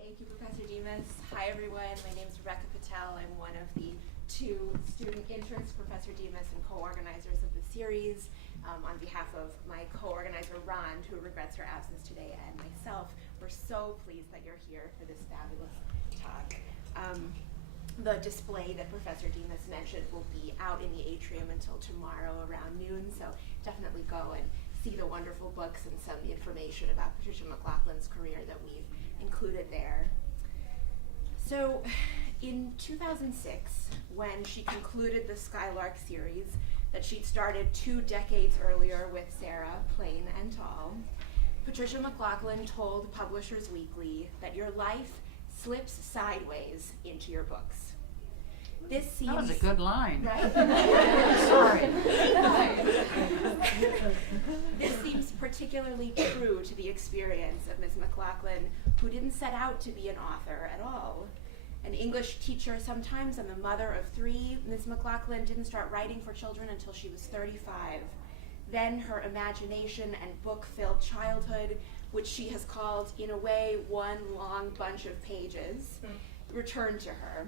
Thank you, Professor Demas. Hi, everyone. My name is Rebecca Patel. I'm one of the two student interns, Professor Demas, and co-organizers of the series. On behalf of my co-organizer, Ron, who regrets her absence today, and myself, we're so pleased that you're here for this fabulous talk. The display that Professor Demas mentioned will be out in the atrium until tomorrow around noon, so definitely go and see the wonderful books and some information about Patricia MacLachlan's career that we've included there. So in 2006, when she concluded the Skylark series that she'd started 2 decades earlier with Sarah, Plain and Tall, Patricia MacLachlan told Publishers Weekly that your life slips sideways into your books. This seems... That was a good line. Right? Sorry. This seems particularly true to the experience of Ms. MacLachlan, who didn't set out to be an author at all. An English teacher sometimes and the mother of 3, Ms. MacLachlan didn't start writing for children until she was 35. Then her imagination and book-filled childhood, which she has called, in a way, one long bunch of pages, returned to her.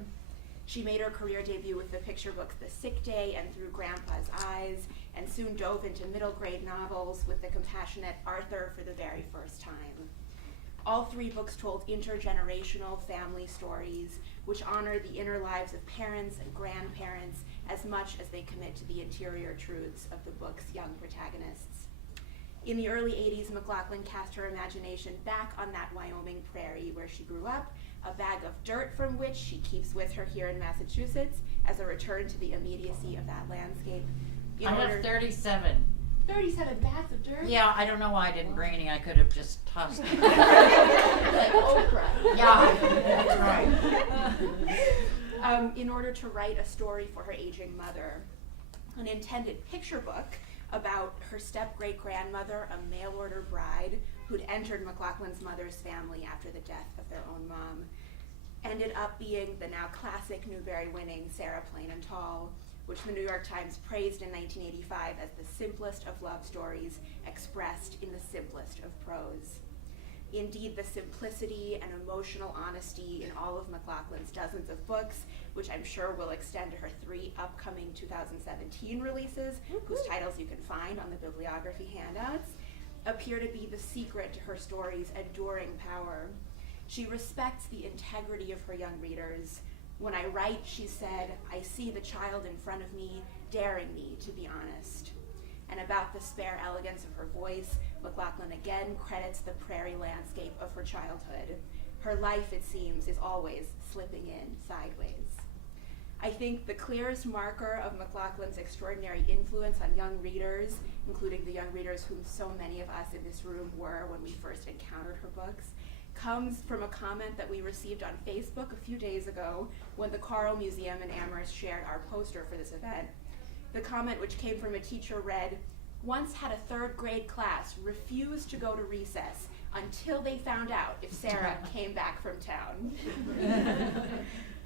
She made her career debut with the picture books The Sick Day and Through Grandpa's Eyes, and soon dove into middle grade novels with the compassionate Arthur for the very first time. All 3 books told intergenerational family stories, which honor the inner lives of parents and grandparents as much as they commit to the interior truths of the book's young protagonists. In the early 80s, MacLachlan cast her imagination back on that Wyoming prairie where she grew up, a bag of dirt from which she keeps with her here in Massachusetts as a return to the immediacy of that landscape. I have 37. 37 bags of dirt? Yeah, I don't know why I didn't bring any. I could have just tossed it. Like Oprah. Yeah, that's right. In order to write a story for her aging mother, an intended picture book about her step-great-grandmother, a mail-order bride who'd entered MacLachlan's mother's family after the death of their own mom, ended up being the now classic Newbery-winning Sarah, Plain and Tall, which the New York Times praised in 1985 as the simplest of love stories expressed in the simplest of prose. Indeed, the simplicity and emotional honesty in all of MacLachlan's dozens of books, which I'm sure will extend to her 3 upcoming 2017 releases, whose titles you can find on the bibliography handouts, appear to be the secret to her story's enduring power. She respects the integrity of her young readers. When I write, she said, I see the child in front of me, daring me to be honest. And about the spare elegance of her voice, MacLachlan again credits the prairie landscape of her childhood. Her life, it seems, is always slipping in sideways. I think the clearest marker of MacLachlan's extraordinary influence on young readers, including the young readers whom so many of us in this room were when we first encountered her books, comes from a comment that we received on Facebook a few days ago when the Carl Museum in Amherst shared our poster for this event. The comment, which came from a teacher, read, "Once had a 3rd grade class refuse to go to recess until they found out if Sarah came back from town."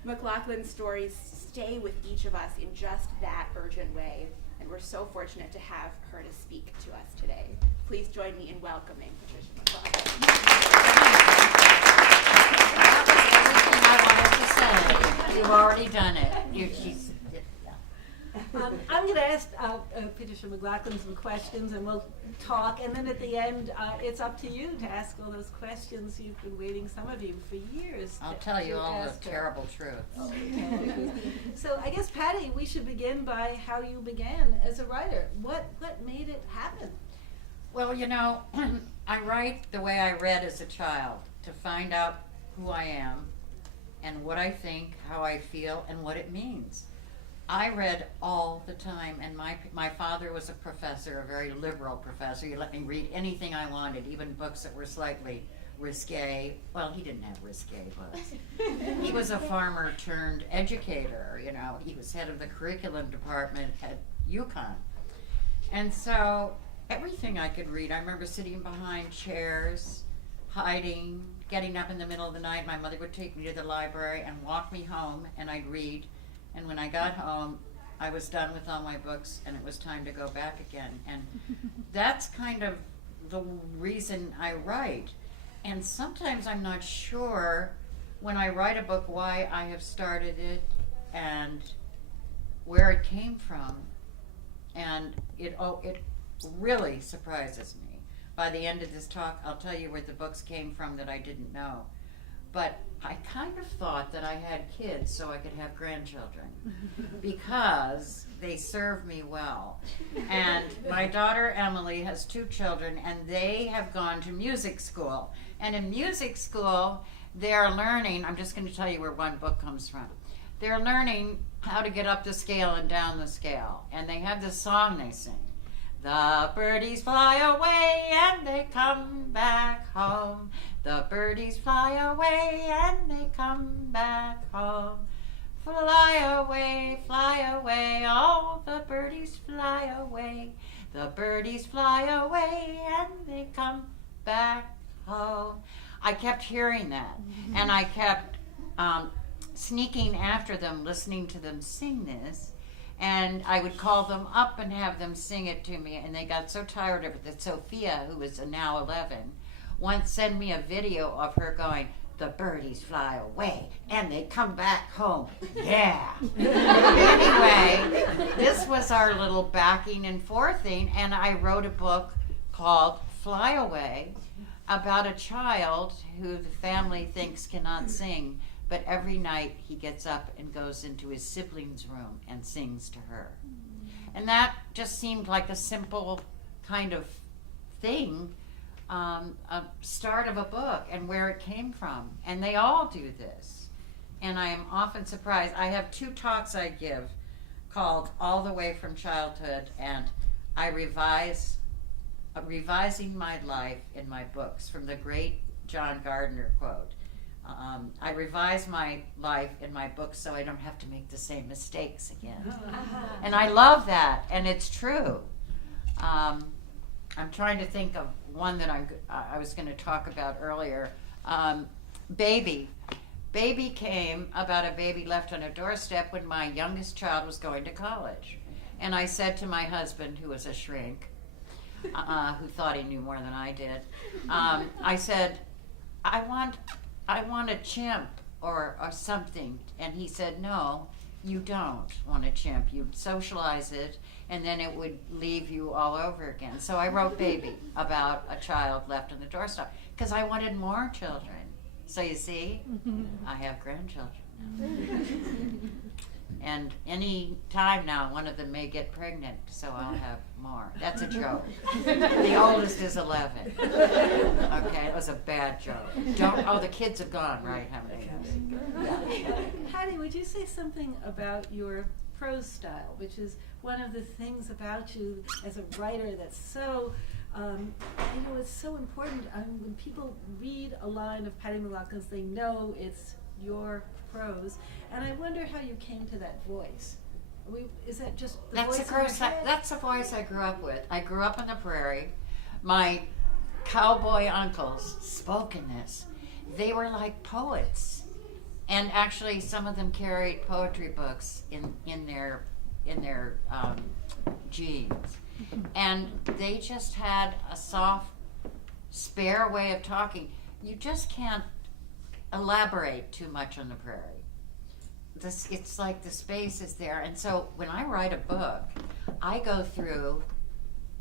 MacLachlan's stories stay with each of us in just that urgent way, and we're so fortunate to have her to speak to us today. Please join me in welcoming Patricia MacLachlan. That was everything I wanted to say. You've already done it. I'm going to ask Patricia MacLachlan some questions, and we'll talk. And then at the end, it's up to you to ask all those questions you've been waiting, some of you, for years. I'll tell you all the terrible truth. Okay. So I guess, Patty, we should begin by how you began as a writer. What made it happen? Well, you know, I write the way I read as a child, to find out who I am and what I think, how I feel, and what it means. I read all the time, and my father was a professor, a very liberal professor. He let me read anything I wanted, even books that were slightly risque. Well, he didn't have risque books. He was a farmer turned educator, you know. He was head of the curriculum department at UConn. And so everything I could read, I remember sitting behind chairs, hiding, getting up in the middle of the night. My mother would take me to the library and walk me home, and I'd read. And when I got home, I was done with all my books, and it was time to go back again. And that's kind of the reason I write. And sometimes I'm not sure when I write a book why I have started it and where it came from. And it really surprises me. By the end of this talk, I'll tell you where the books came from that I didn't know. But I kind of thought that I had kids so I could have grandchildren because they serve me well. And my daughter Emily has 2 children, and they have gone to music school. And in music school, they're learning, I'm just going to tell you where one book comes from. They're learning how to get up the scale and down the scale. And they have this song they sing. The birdies fly away and they come back home. The birdies fly away and they come back home. Fly away, all the birdies fly away. The birdies fly away and they come back home. I kept hearing that, and I kept sneaking after them, listening to them sing this. And I would call them up and have them sing it to me, and they got so tired of it that Sophia, who is now 11, once sent me a video of her going, the birdies fly away and they come back home. Yeah. Anyway, this was our little backing and forthing, and I wrote a book called Fly Away about a child who the family thinks cannot sing, but every night he gets up and goes into his sibling's room and sings to her. And that just seemed like a simple kind of thing, a start of a book and where it came from. And they all do this. And I am often surprised. I have 2 talks I give called All the Way from Childhood, and I revising my life in my books, from the great John Gardner quote. I revise my life in my books so I don't have to make the same mistakes again. And I love that, and it's true. I'm trying to think of one that I was going to talk about earlier. Baby. Baby came about a baby left on a doorstep when my youngest child was going to college. And I said to my husband, who was a shrink, who thought he knew more than I did, I said, I want a chimp or something. And he said, no, you don't want a chimp. You'd socialize it, and then it would leave you all over again. So I wrote Baby about a child left on the doorstep because I wanted more children. So you see, I have grandchildren now. And any time now, one of them may get pregnant, so I'll have more. That's a joke. The oldest is 11. Okay, it was a bad joke. The kids have gone, right? How many? Yeah. Hattie, would you say something about your prose style, which is one of the things about you as a writer that's so, it's so important. When people read a line of Patty MacLachlan's, they know it's your prose, and I wonder how you came to that voice. Is that just the voice in your head? That's the voice I grew up with. I grew up on the prairie. My cowboy uncles spoke in this. They were like poets, and actually some of them carried poetry books in their jeans, and they just had a soft, spare way of talking. You just can't elaborate too much on the prairie. It's like the space is there, and so when I write a book, I go through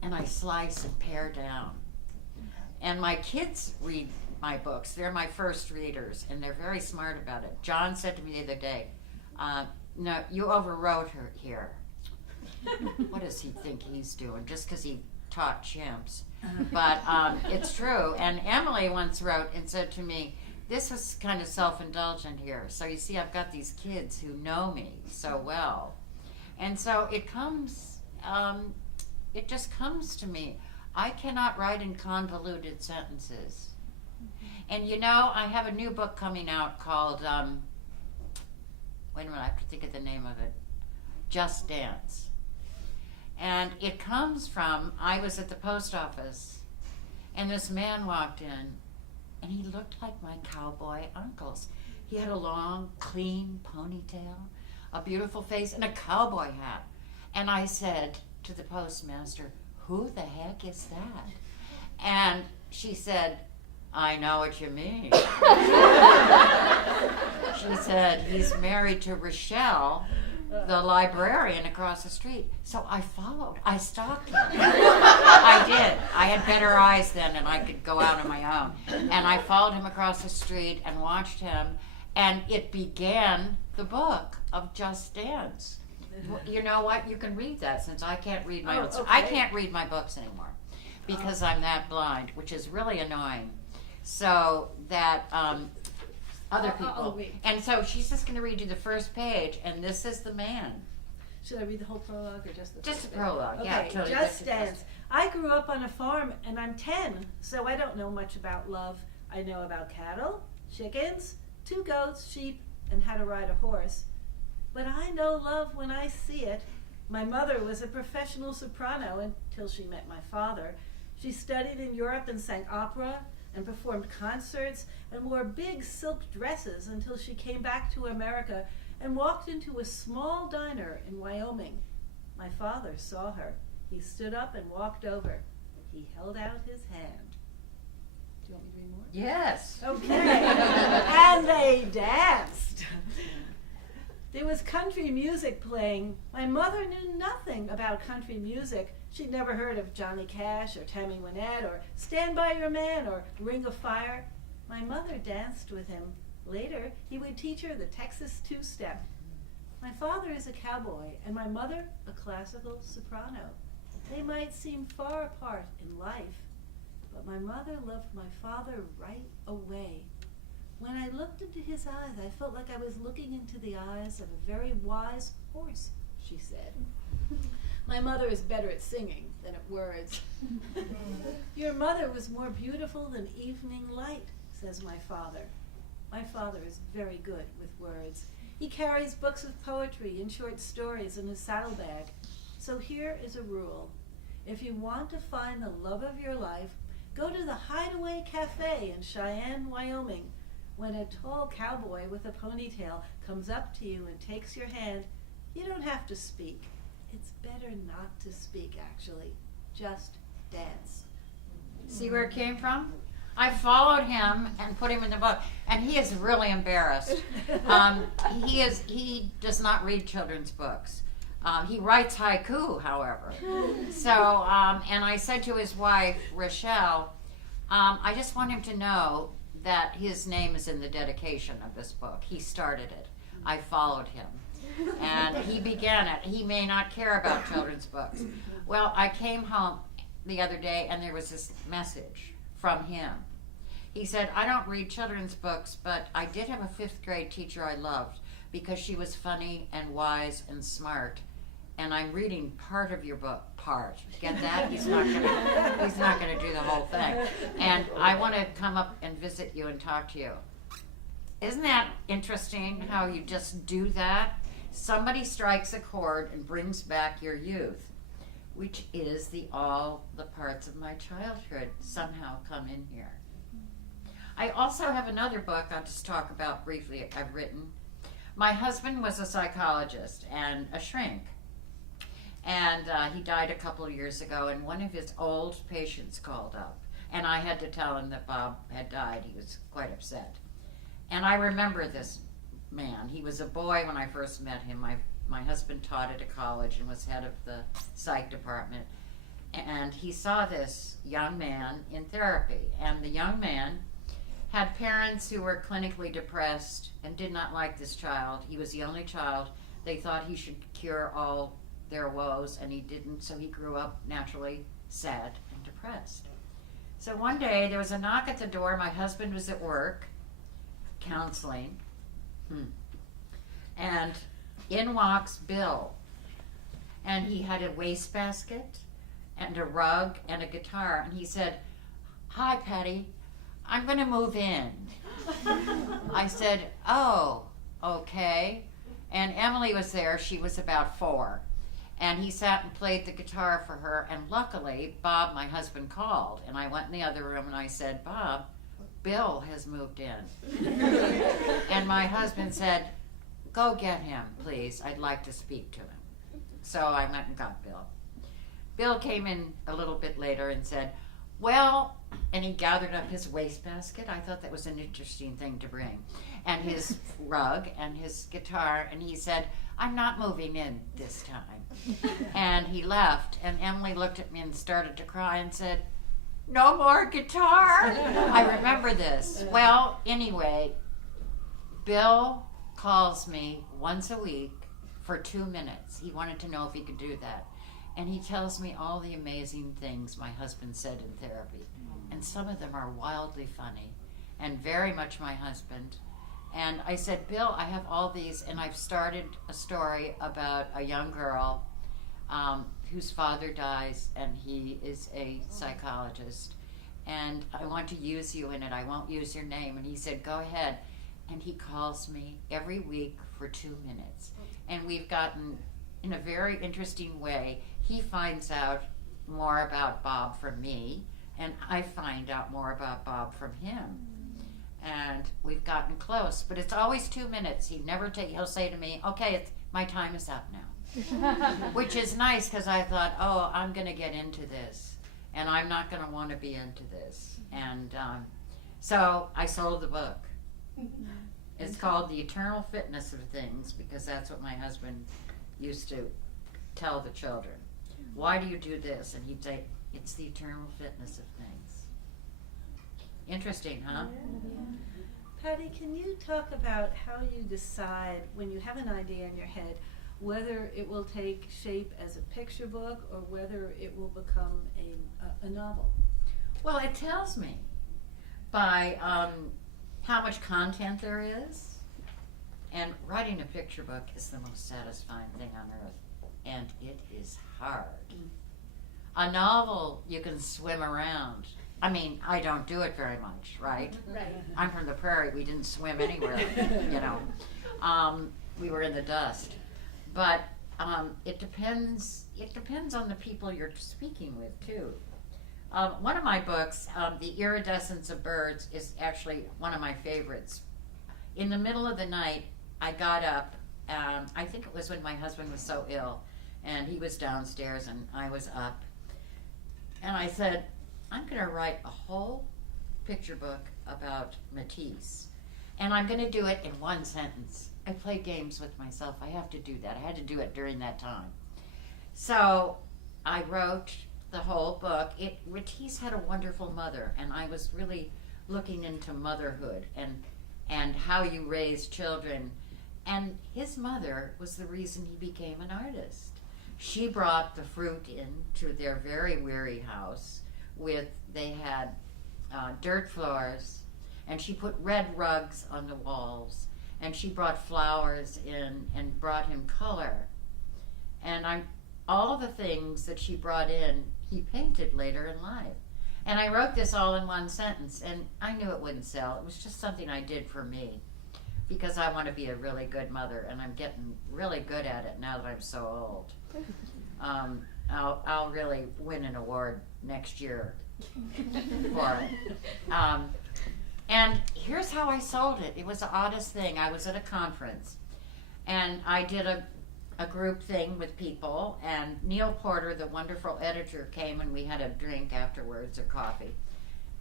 and I slice and pare down. And my kids read my books. They're my first readers, and they're very smart about it. John said to me the other day, no, you overwrote her here. What does he think he's doing? Just because he taught chimps. But it's true. And Emily once wrote and said to me, this was kind of self-indulgent here. So you see, I've got these kids who know me so well. And so it just comes to me. I cannot write in convoluted sentences. And I have a new book coming out called, wait a minute, I have to think of the name of it, Just Dance. And it comes from, I was at the post office, and this man walked in, and he looked like my cowboy uncles. He had a long, clean ponytail, a beautiful face, and a cowboy hat. And I said to the postmaster, who the heck is that? And she said, I know what you mean. She said, he's married to Rochelle, the librarian across the street. So I followed. I stalked him. I did. I had better eyes then, and I could go out on my own. And I followed him across the street and watched him, and it began the book of Just Dance. You know what? You can read that, since I can't read my own. okay. I can't read my books anymore because I'm that blind, which is really annoying. So that other people. wait. And so she's just going to read you the first page, and this is the man. Should I read the whole prologue or just the Just first the bit? prologue, yeah. Okay, totally. Just Dance. I grew up on a farm and I'm 10, so I don't know much about love. I know about cattle, chickens, 2 goats, sheep, and how to ride a horse. But I know love when I see it. My mother was a professional soprano until she met my father. She studied in Europe and sang opera and performed concerts and wore big silk dresses until she came back to America and walked into a small diner in Wyoming. My father saw her. He stood up and walked over. He held out his hand. Do you want me to read more? Yes. Okay. And they danced. There was country music playing. My mother knew nothing about country music. She'd never heard of Johnny Cash or Tammy Wynette or Stand By Your Man or Ring of Fire. My mother danced with him. Later, he would teach her the Texas two-step. My father is a cowboy and my mother a classical soprano. They might seem far apart in life, but my mother loved my father right away. When I looked into his eyes, I felt like I was looking into the eyes of a very wise horse, she said. My mother is better at singing than at words. Your mother was more beautiful than evening light, says my father. My father is very good with words. He carries books of poetry and short stories in his saddlebag. So here is a rule. If you want to find the love of your life, go to the Hideaway Cafe in Cheyenne, Wyoming. When a tall cowboy with a ponytail comes up to you and takes your hand, you don't have to speak. It's better not to speak, actually. Just dance. See where it came from? I followed him and put him in the book, and he is really embarrassed. He does not read children's books. He writes haiku, however. So, and I said to his wife, Rochelle, I just want him to know that his name is in the dedication of this book. He started it. I followed him. And he began it. He may not care about children's books. Well, I came home the other day and there was this message from him. He said, I don't read children's books, but I did have a 5th grade teacher I loved because she was funny and wise and smart. And I'm reading part of your book. Part. Get that? He's not gonna do the whole thing. And I want to come up and visit you and talk to you. Isn't that interesting how you just do that? Somebody strikes a chord and brings back your youth, which is all the parts of my childhood somehow come in here. I also have another book I'll just talk about briefly I've written. My husband was a psychologist and a shrink. And he died a couple of years ago, and one of his old patients called up. And I had to tell him that Bob had died. He was quite upset. And I remember this man. He was a boy when I first met him. My husband taught at a college and was head of the psych department. And he saw this young man in therapy. And the young man had parents who were clinically depressed and did not like this child. He was the only child. They thought he should cure all their woes, and he didn't, so he grew up naturally sad and depressed. So one day there was a knock at the door. My husband was at work counseling, and in walks Bill, and he had a wastebasket and a rug and a guitar, and he said, "Hi, Patty, I'm going to move in." I said, "Oh, okay." And Emily was there. She was about 4. And he sat and played the guitar for her. And luckily, Bob, my husband, called. And I went in the other room and I said, "Bob, Bill has moved in." And my husband said, "Go get him, please. I'd like to speak to him." So I went and got Bill. Bill came in a little bit later and said, "Well, and he gathered up his wastebasket. I thought that was an interesting thing to bring. And his rug and his guitar, and he said, I'm not moving in this time. And he left, and Emily looked at me and started to cry and said, no more guitar? I remember this. Well, anyway, Bill calls me once a week for 2 minutes. He wanted to know if he could do that. And he tells me all the amazing things my husband said in therapy. And some of them are wildly funny and very much my husband. And I said, Bill, I have all these, and I've started a story about a young girl whose father dies, and he is a psychologist. And I want to use you in it. I won't use your name. And he said, go ahead. And he calls me every week for 2 minutes. And we've gotten, in a very interesting way, he finds out more about Bob from me, and I find out more about Bob from him. And we've gotten close, but it's always 2 minutes. He'll say to me, okay, my time is up now. Which is nice, because I thought, oh, I'm going to get into this, and I'm not going to want to be into this. And so I sold the book. It's called The Eternal Fitness of Things, because that's what my husband used to tell the children. Why do you do this? And he'd say, it's the eternal fitness of things. Interesting, huh? Yeah. Patty, can you talk about how you decide when you have an idea in your head whether it will take shape as a picture book or whether it will become a novel? Well, it tells me by how much content there is. And writing a picture book is the most satisfying thing on earth. And it is hard. A novel, you can swim around. I mean, I don't do it very much, right? Right. I'm from the prairie. We didn't swim anywhere, you know. We were in the dust. But it depends on the people you're speaking with, too. One of my books, The Iridescence of Birds, is actually one of my favorites. In the middle of the night, I got up. I think it was when my husband was so ill, and he was downstairs and I was up. And I said, I'm going to write a whole picture book about Matisse. And I'm going to do it in one sentence. I play games with myself. I have to do that. I had to do it during that time. So I wrote the whole book. Matisse had a wonderful mother, and I was really looking into motherhood and how you raise children. And his mother was the reason he became an artist. She brought the fruit into their very weary house. They had dirt floors, and she put red rugs on the walls, and she brought flowers in and brought him color. And all the things that she brought in, he painted later in life. And I wrote this all in one sentence, and I knew it wouldn't sell. It was just something I did for me, because I want to be a really good mother, and I'm getting really good at it now that I'm so old. I'll really win an award next year for it. And here's how I sold it. It was the oddest thing. I was at a conference, and I did a group thing with people, and Neil Porter, the wonderful editor, came, and we had a drink afterwards, or coffee.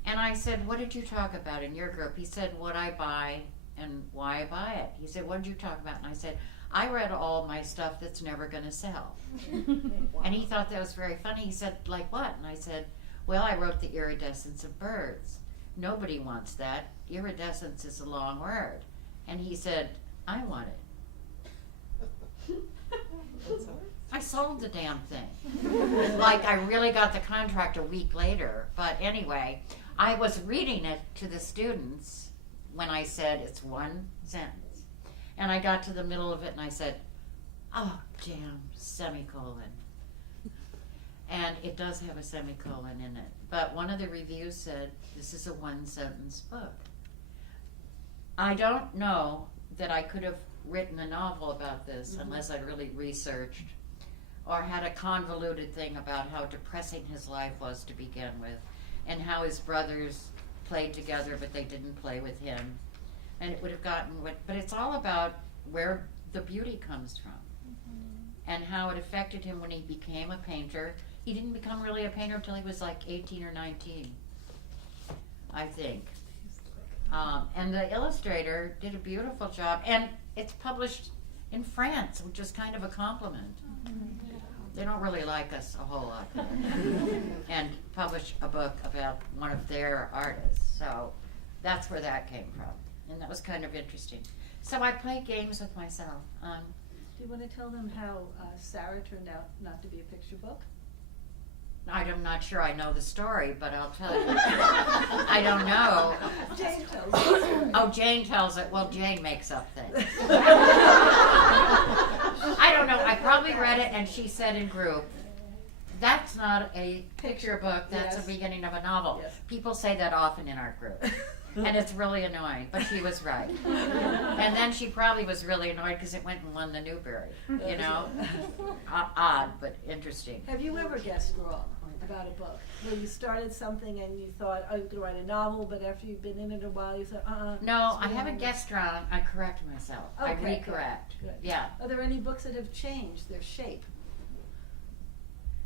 And I said, what did you talk about in your group? He said, what I buy and why I buy it. He said, what did you talk about? And I said, I read all my stuff that's never going to sell. Wow. And he thought that was very funny. He said, like what? And I said, well, I wrote The Iridescence of Birds. Nobody wants that. Iridescence is a long word. And he said, I want it. I sold the damn thing. Like, I really got the contract a week later. But anyway, I was reading it to the students when I said it's one sentence. And I got to the middle of it and I said, oh, damn, semicolon. And it does have a semicolon in it. But one of the reviews said, this is a one-sentence book. I don't know that I could have written a novel about this unless I really researched or had a convoluted thing about how depressing his life was to begin with and how his brothers played together but they didn't play with him. And it would have gotten but it's all about where the beauty comes from and how it affected him when he became a painter. He didn't become really a painter until he was like 18 or 19. I think. And the illustrator did a beautiful job, and it's published in France, which is kind of a compliment. They don't really like us a whole lot there. And publish a book about one of their artists. So that's where that came from. And that was kind of interesting. So I play games with myself. Do you want to tell them how Sarah turned out not to be a picture book? I'm not sure I know the story, but I'll tell you. I don't know. Jane tells the story. Oh, Jane tells it. Well, Jane makes up things. I don't know. I probably read it, and she said in group, "That's not a picture book. That's Yes. the beginning of a novel." Yes. People say that often in our group, and it's really annoying. But she was right. And then she probably was really annoyed because it went and won the Newbery. You know, odd but interesting. Have you ever guessed wrong about a book? Where you started something and you thought, oh, I'm going to write a novel, but after you've been in it a while, you thought, No, I haven't guessed wrong. I correct myself. I Okay, recorrect. good. Yeah. Are there any books that have changed their shape?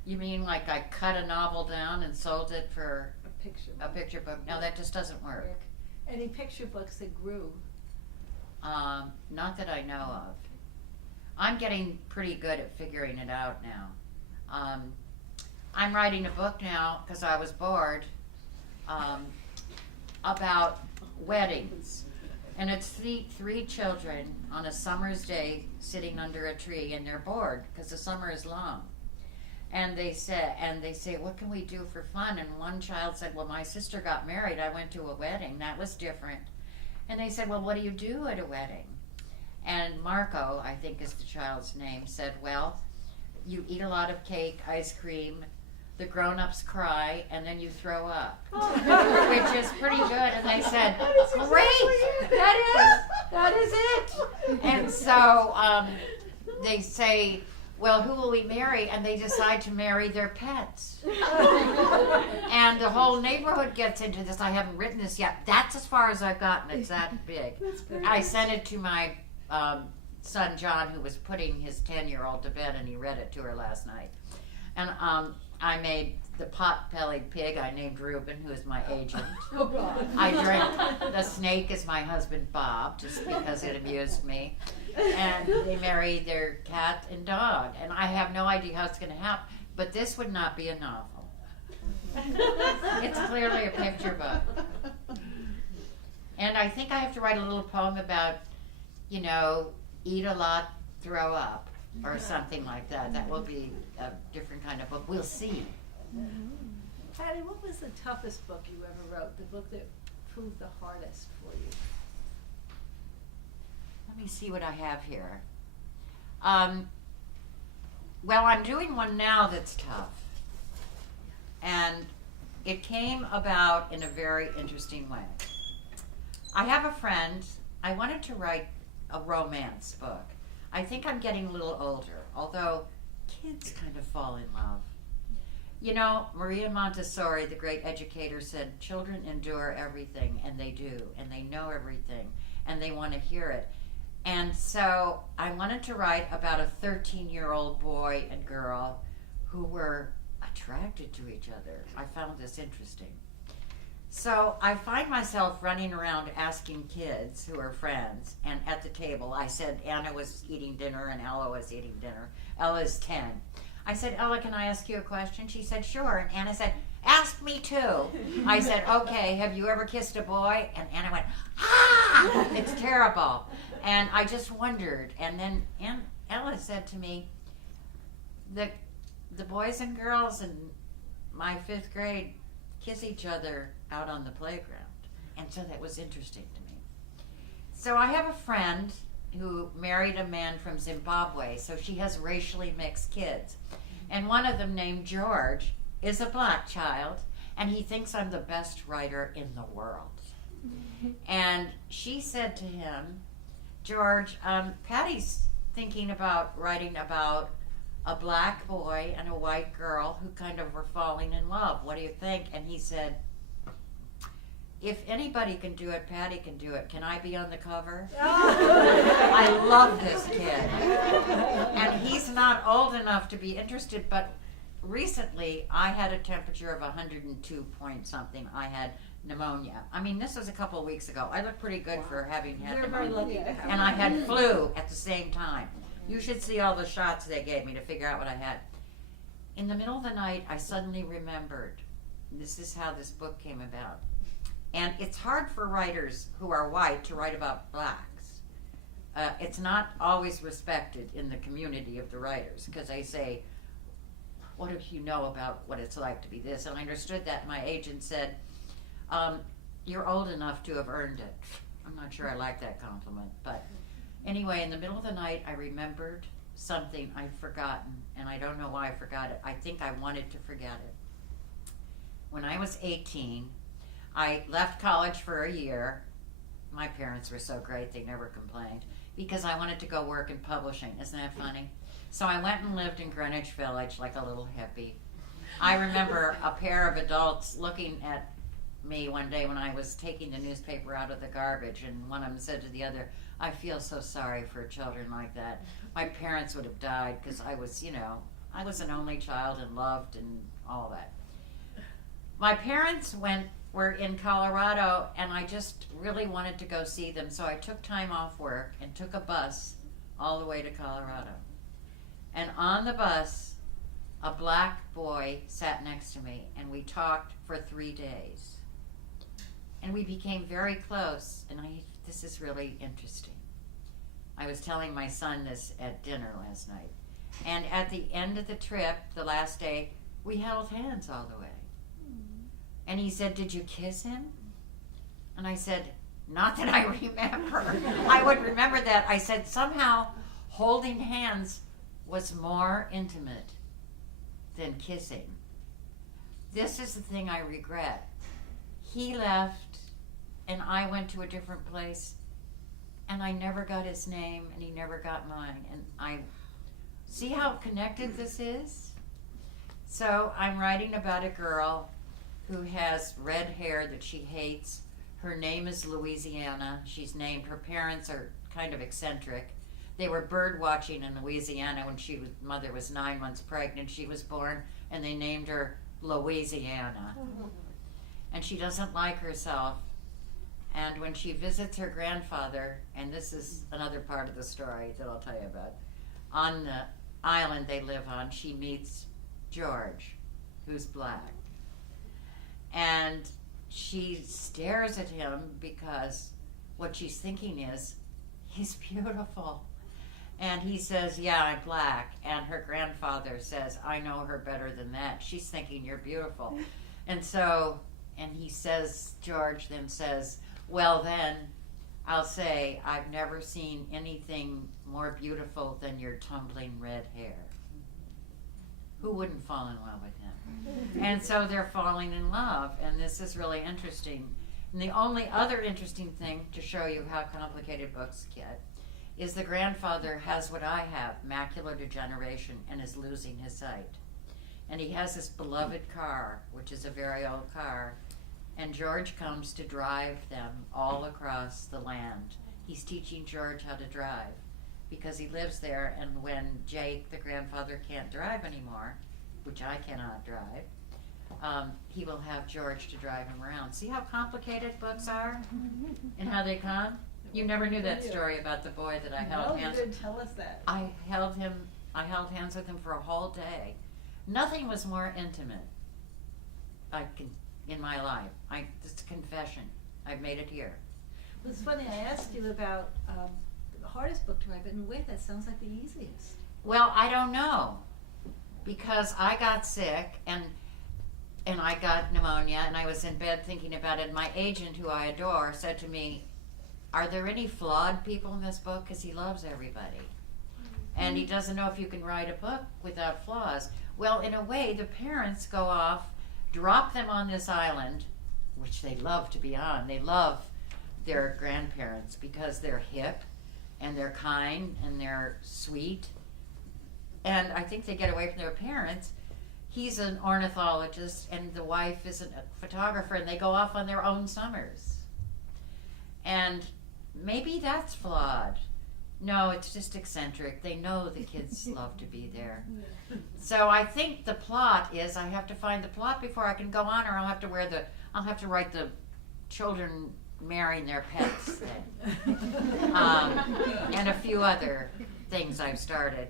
You mean like I cut a novel down and sold it for A picture a picture book? No, that just doesn't work. Any picture books that grew? Not that I know of. I'm getting pretty good at figuring it out now. I'm writing a book now because I was bored about weddings. And it's three children on a summer's day sitting under a tree, and they're bored because the summer is long. And they say, what can we do for fun? And one child said, well, my sister got married. I went to a wedding. That was different. And they said, well, what do you do at a wedding? And Marco, I think is the child's name, said, well, you eat a lot of cake, ice cream, the grown-ups cry, and then you throw up. Which is pretty good. And they said, great, that is it. And so they say, well, who will we marry? And they decide to marry their pets. And the whole neighborhood gets into this. I haven't written this yet. That's as far as I've gotten. It's that big. I sent it to my son John, who was putting his 10-year-old to bed, and he read it to her last night. And I made the pot-bellied pig. I named Reuben, who is my agent. Oh, God. I drank the snake is my husband Bob, just because it amused me. And they marry their cat and dog. And I have no idea how it's going to happen. But this would not be a novel. It's clearly a picture book. And I think I have to write a little poem about, eat a lot, throw up, or something like that. That will be a different kind of book. We'll see. Patty, what was the toughest book you ever wrote? The book that proved the hardest for you? Let me see what I have here. Well, I'm doing one now that's tough. And it came about in a very interesting way. I have a friend. I wanted to write a romance book. I think I'm getting a little older, although kids kind of fall in love. Maria Montessori, the great educator, said children endure everything, and they do, and they know everything, and they want to hear it. And so I wanted to write about a 13-year-old boy and girl who were attracted to each other. I found this interesting. So I find myself running around asking kids who are friends, and at the table I said Anna was eating dinner and Ella was eating dinner. Ella's 10. I said, Ella, can I ask you a question? She said, sure. And Anna said, ask me too. I said, okay, have you ever kissed a boy? And Anna went, ah, it's terrible. And I just wondered. And then Ella said to me, the boys and girls in my 5th grade kiss each other out on the playground. And so that was interesting to me. So I have a friend who married a man from Zimbabwe, so she has racially mixed kids. And one of them, named George, is a black child, and he thinks I'm the best writer in the world. And she said to him, George, Patty's thinking about writing about a black boy and a white girl who kind of were falling in love. What do you think? And he said, if anybody can do it, Patty can do it. Can I be on the cover? I love this kid. And he's not old enough to be interested, but recently I had a temperature of 102 point something. I had pneumonia. I mean, this was a couple of weeks ago. I look pretty good for having had You're very pneumonia. lucky to have And I had flu at the same time. You should see all the shots they gave me to figure out what I had. In the middle of the night, I suddenly remembered. This is how this book came about. And it's hard for writers who are white to write about blacks. It's not always respected in the community of the writers because they say, what if you know about what it's like to be this? And I understood that. My agent said, you're old enough to have earned it. I'm not sure I like that compliment. But anyway, in the middle of the night, I remembered something I'd forgotten. And I don't know why I forgot it. I think I wanted to forget it. When I was 18, I left college for a year. My parents were so great, they never complained, because I wanted to go work in publishing. Isn't that funny? So I went and lived in Greenwich Village like a little hippie. I remember a pair of adults looking at me one day when I was taking the newspaper out of the garbage, and one of them said to the other, I feel so sorry for children like that. My parents would have died because I was, I was an only child and loved and all that. My parents were in Colorado, and I just really wanted to go see them, so I took time off work and took a bus all the way to Colorado. And on the bus, a black boy sat next to me, and we talked for 3 days. And we became very close, and this is really interesting. I was telling my son this at dinner last night. And at the end of the trip, the last day, we held hands all the way. And he said, did you kiss him? And I said, not that I remember. I would remember that. I said, somehow holding hands was more intimate than kissing. This is the thing I regret. He left, and I went to a different place, and I never got his name, and he never got mine. And I see how connected this is? So I'm writing about a girl who has red hair that she hates. Her name is Louisiana. She's named, her parents are kind of eccentric. They were bird watching in Louisiana when mother was 9 months pregnant. She was born, and they named her Louisiana. And she doesn't like herself. And when she visits her grandfather, and this is another part of the story that I'll tell you about, on the island they live on, she meets George, who's black. And she stares at him because what she's thinking is, he's beautiful. And he says, yeah, I'm black. And her grandfather says, I know her better than that. She's thinking you're beautiful. And he says, George then says, well then, I'll say, I've never seen anything more beautiful than your tumbling red hair. Who wouldn't fall in love with him? And so they're falling in love, and this is really interesting. And the only other interesting thing to show you how complicated books get is the grandfather has what I have, macular degeneration, and is losing his sight. And he has this beloved car, which is a very old car, and George comes to drive them all across the land. He's teaching George how to drive because he lives there, and when Jake, the grandfather, can't drive anymore, which I cannot drive, he will have George to drive him around. See how complicated books are and how they come? You never knew that story about the boy that I held hands with. You did tell us that. I held hands with him for a whole day. Nothing was more intimate in my life. It's a confession. I've made it here. It's funny, I asked you about the hardest book to write, but in a way that sounds like the easiest. Well, I don't know, because I got sick and I got pneumonia, and I was in bed thinking about it. My agent, who I adore, said to me, are there any flawed people in this book? Because he loves everybody. And he doesn't know if you can write a book without flaws. Well, in a way, the parents go off, drop them on this island, which they love to be on. They love their grandparents because they're hip, and they're kind, and they're sweet. And I think they get away from their parents. He's an ornithologist, and the wife is a photographer, and they go off on their own summers. And maybe that's flawed. No, it's just eccentric. They know the kids love to be there. So I think the plot is I have to find the plot before I can go on, or I'll have to write the children marrying their pets thing. And a few other things I've started.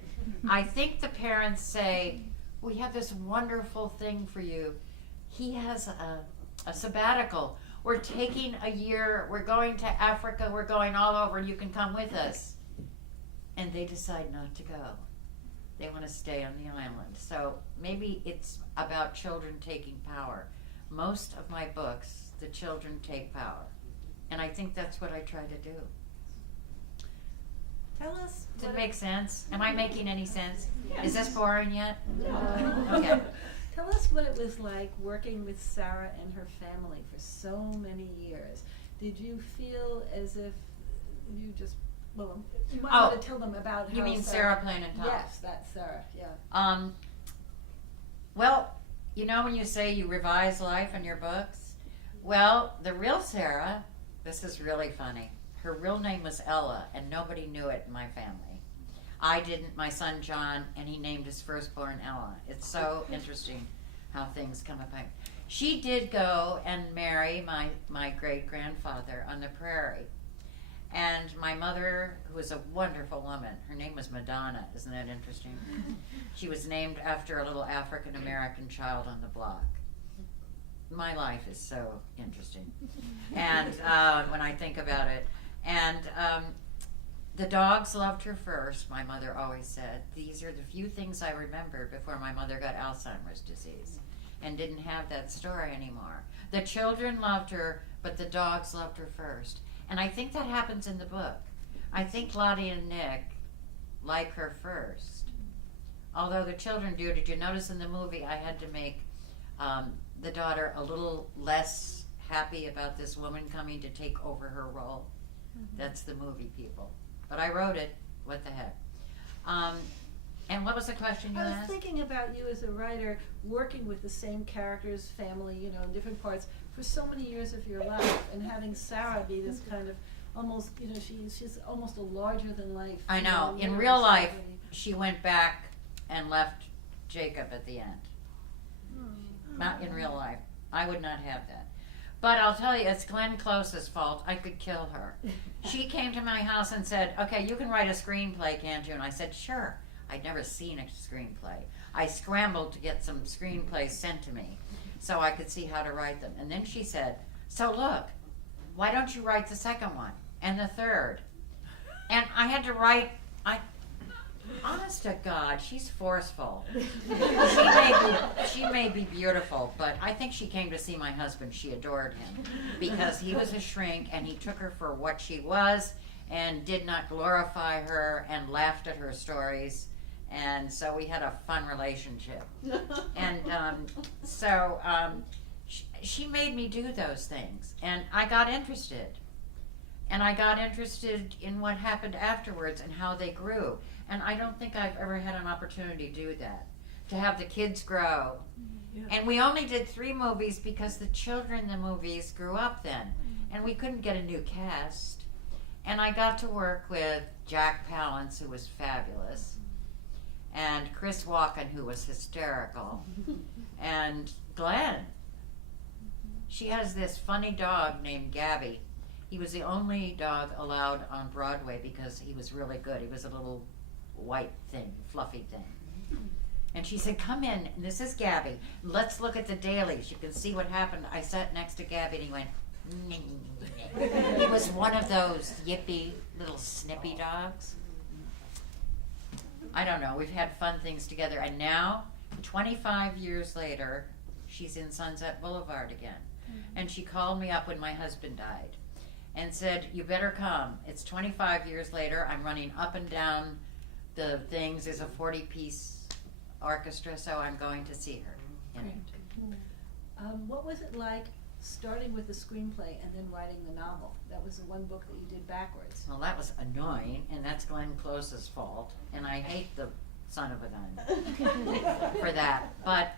I think the parents say, we have this wonderful thing for you. He has a sabbatical. We're taking a year. We're going to Africa. We're going all over, and you can come with us. And they decide not to go. They want to stay on the island. So maybe it's about children taking power. Most of my books, the children take power. And I think that's what I try to do. Tell us. Does it make sense? Am I making any sense? Yes. Is this boring yet? No. Okay. Tell us what it was like working with Sarah and her family for so many years. Did you feel as if you just, well, you might want to tell them about You how mean Sarah playing a top? Yes, that's Sarah, yeah. Well, you know when you say you revise life in your books? Well, the real Sarah, this is really funny. Her real name was Ella, and nobody knew it in my family. I didn't, my son John, and he named his firstborn Ella. It's so interesting how things come about. She did go and marry my great-grandfather on the prairie. And my mother, who was a wonderful woman, her name was Madonna. Isn't that interesting? She was named after a little African-American child on the block. My life is so interesting. And when I think about it. And the dogs loved her first, my mother always said. These are the few things I remembered before my mother got Alzheimer's disease and didn't have that story anymore. The children loved her, but the dogs loved her first. And I think that happens in the book. I think Lottie and Nick like her first. Although the children do. Did you notice in the movie I had to make the daughter a little less happy about this woman coming to take over her role? That's the movie, people. But I wrote it. What the heck? And what was the question you I was asked? thinking about you as a writer working with the same characters, family, you know, in different parts for so many years of your life, and having Sarah be this kind of almost, you know, she's almost a larger than life. I know. In mirror real life, somebody. she went back and left Jacob at the end. Not in real life. I would not have that. But I'll tell you, it's Glenn Close's fault. I could kill her. She came to my house and said, okay, you can write a screenplay, can't you? And I said, sure. I'd never seen a screenplay. I scrambled to get some screenplays sent to me so I could see how to write them. And then she said, so look, why don't you write the second one and the third? And I had to write, honest to God, she's forceful. She may be beautiful, but I think she came to see my husband. She adored him because he was a shrink and he took her for what she was and did not glorify her and laughed at her stories. And so we had a fun relationship. And she made me do those things. And I got interested. And I got interested in what happened afterwards and how they grew. And I don't think I've ever had an opportunity to do that, to have the kids grow. Yeah. And we only did 3 movies because the children in the movies grew up then. And we couldn't get a new cast. And I got to work with Jack Palance, who was fabulous, and Chris Walken, who was hysterical, and Glenn. She has this funny dog named Gabby. He was the only dog allowed on Broadway because he was really good. He was a little white thing, fluffy thing. And she said, come in, and this is Gabby. Let's look at the dailies. You can see what happened. I sat next to Gabby, and he went, he was one of those yippy little snippy dogs. I don't know. We've had fun things together. And now, 25 years later, she's in Sunset Boulevard again. And she called me up when my husband died and said, you better come. It's 25 years later. I'm running up and down the things. There's a 40-piece orchestra, so I'm going to see her in it. What was it like starting with the screenplay and then writing the novel? That was the one book that you did backwards. Well, that was annoying, and that's Glenn Close's fault. And I hate the son of a gun for that. But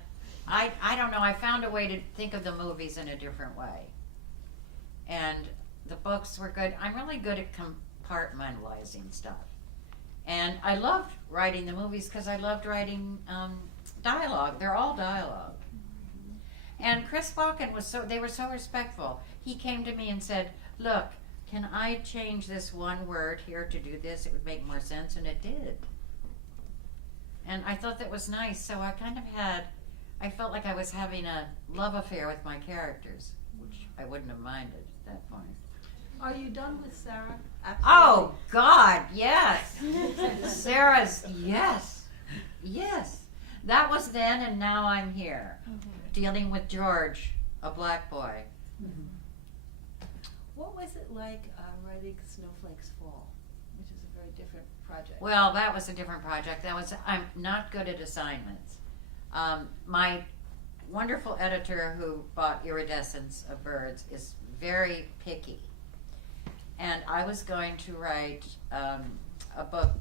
I don't know. I found a way to think of the movies in a different way. And the books were good. I'm really good at compartmentalizing stuff. And I loved writing the movies because I loved writing dialogue. They're all dialogue. And Chris Walken they were so respectful. He came to me and said, look, can I change this one word here to do this? It would make more sense, and it did. And I thought that was nice, so I felt like I was having a love affair with my characters, which I wouldn't have minded at that point. Are you done with Sarah? Oh, God, yes. Sarah's, yes. That was then, and now I'm here, dealing with George, a black boy. What was it like writing Snowflakes Fall, which is a very different project? Well, that was a different project. I'm not good at assignments. My wonderful editor who bought Iridescence of Birds is very picky. And I was going to write a book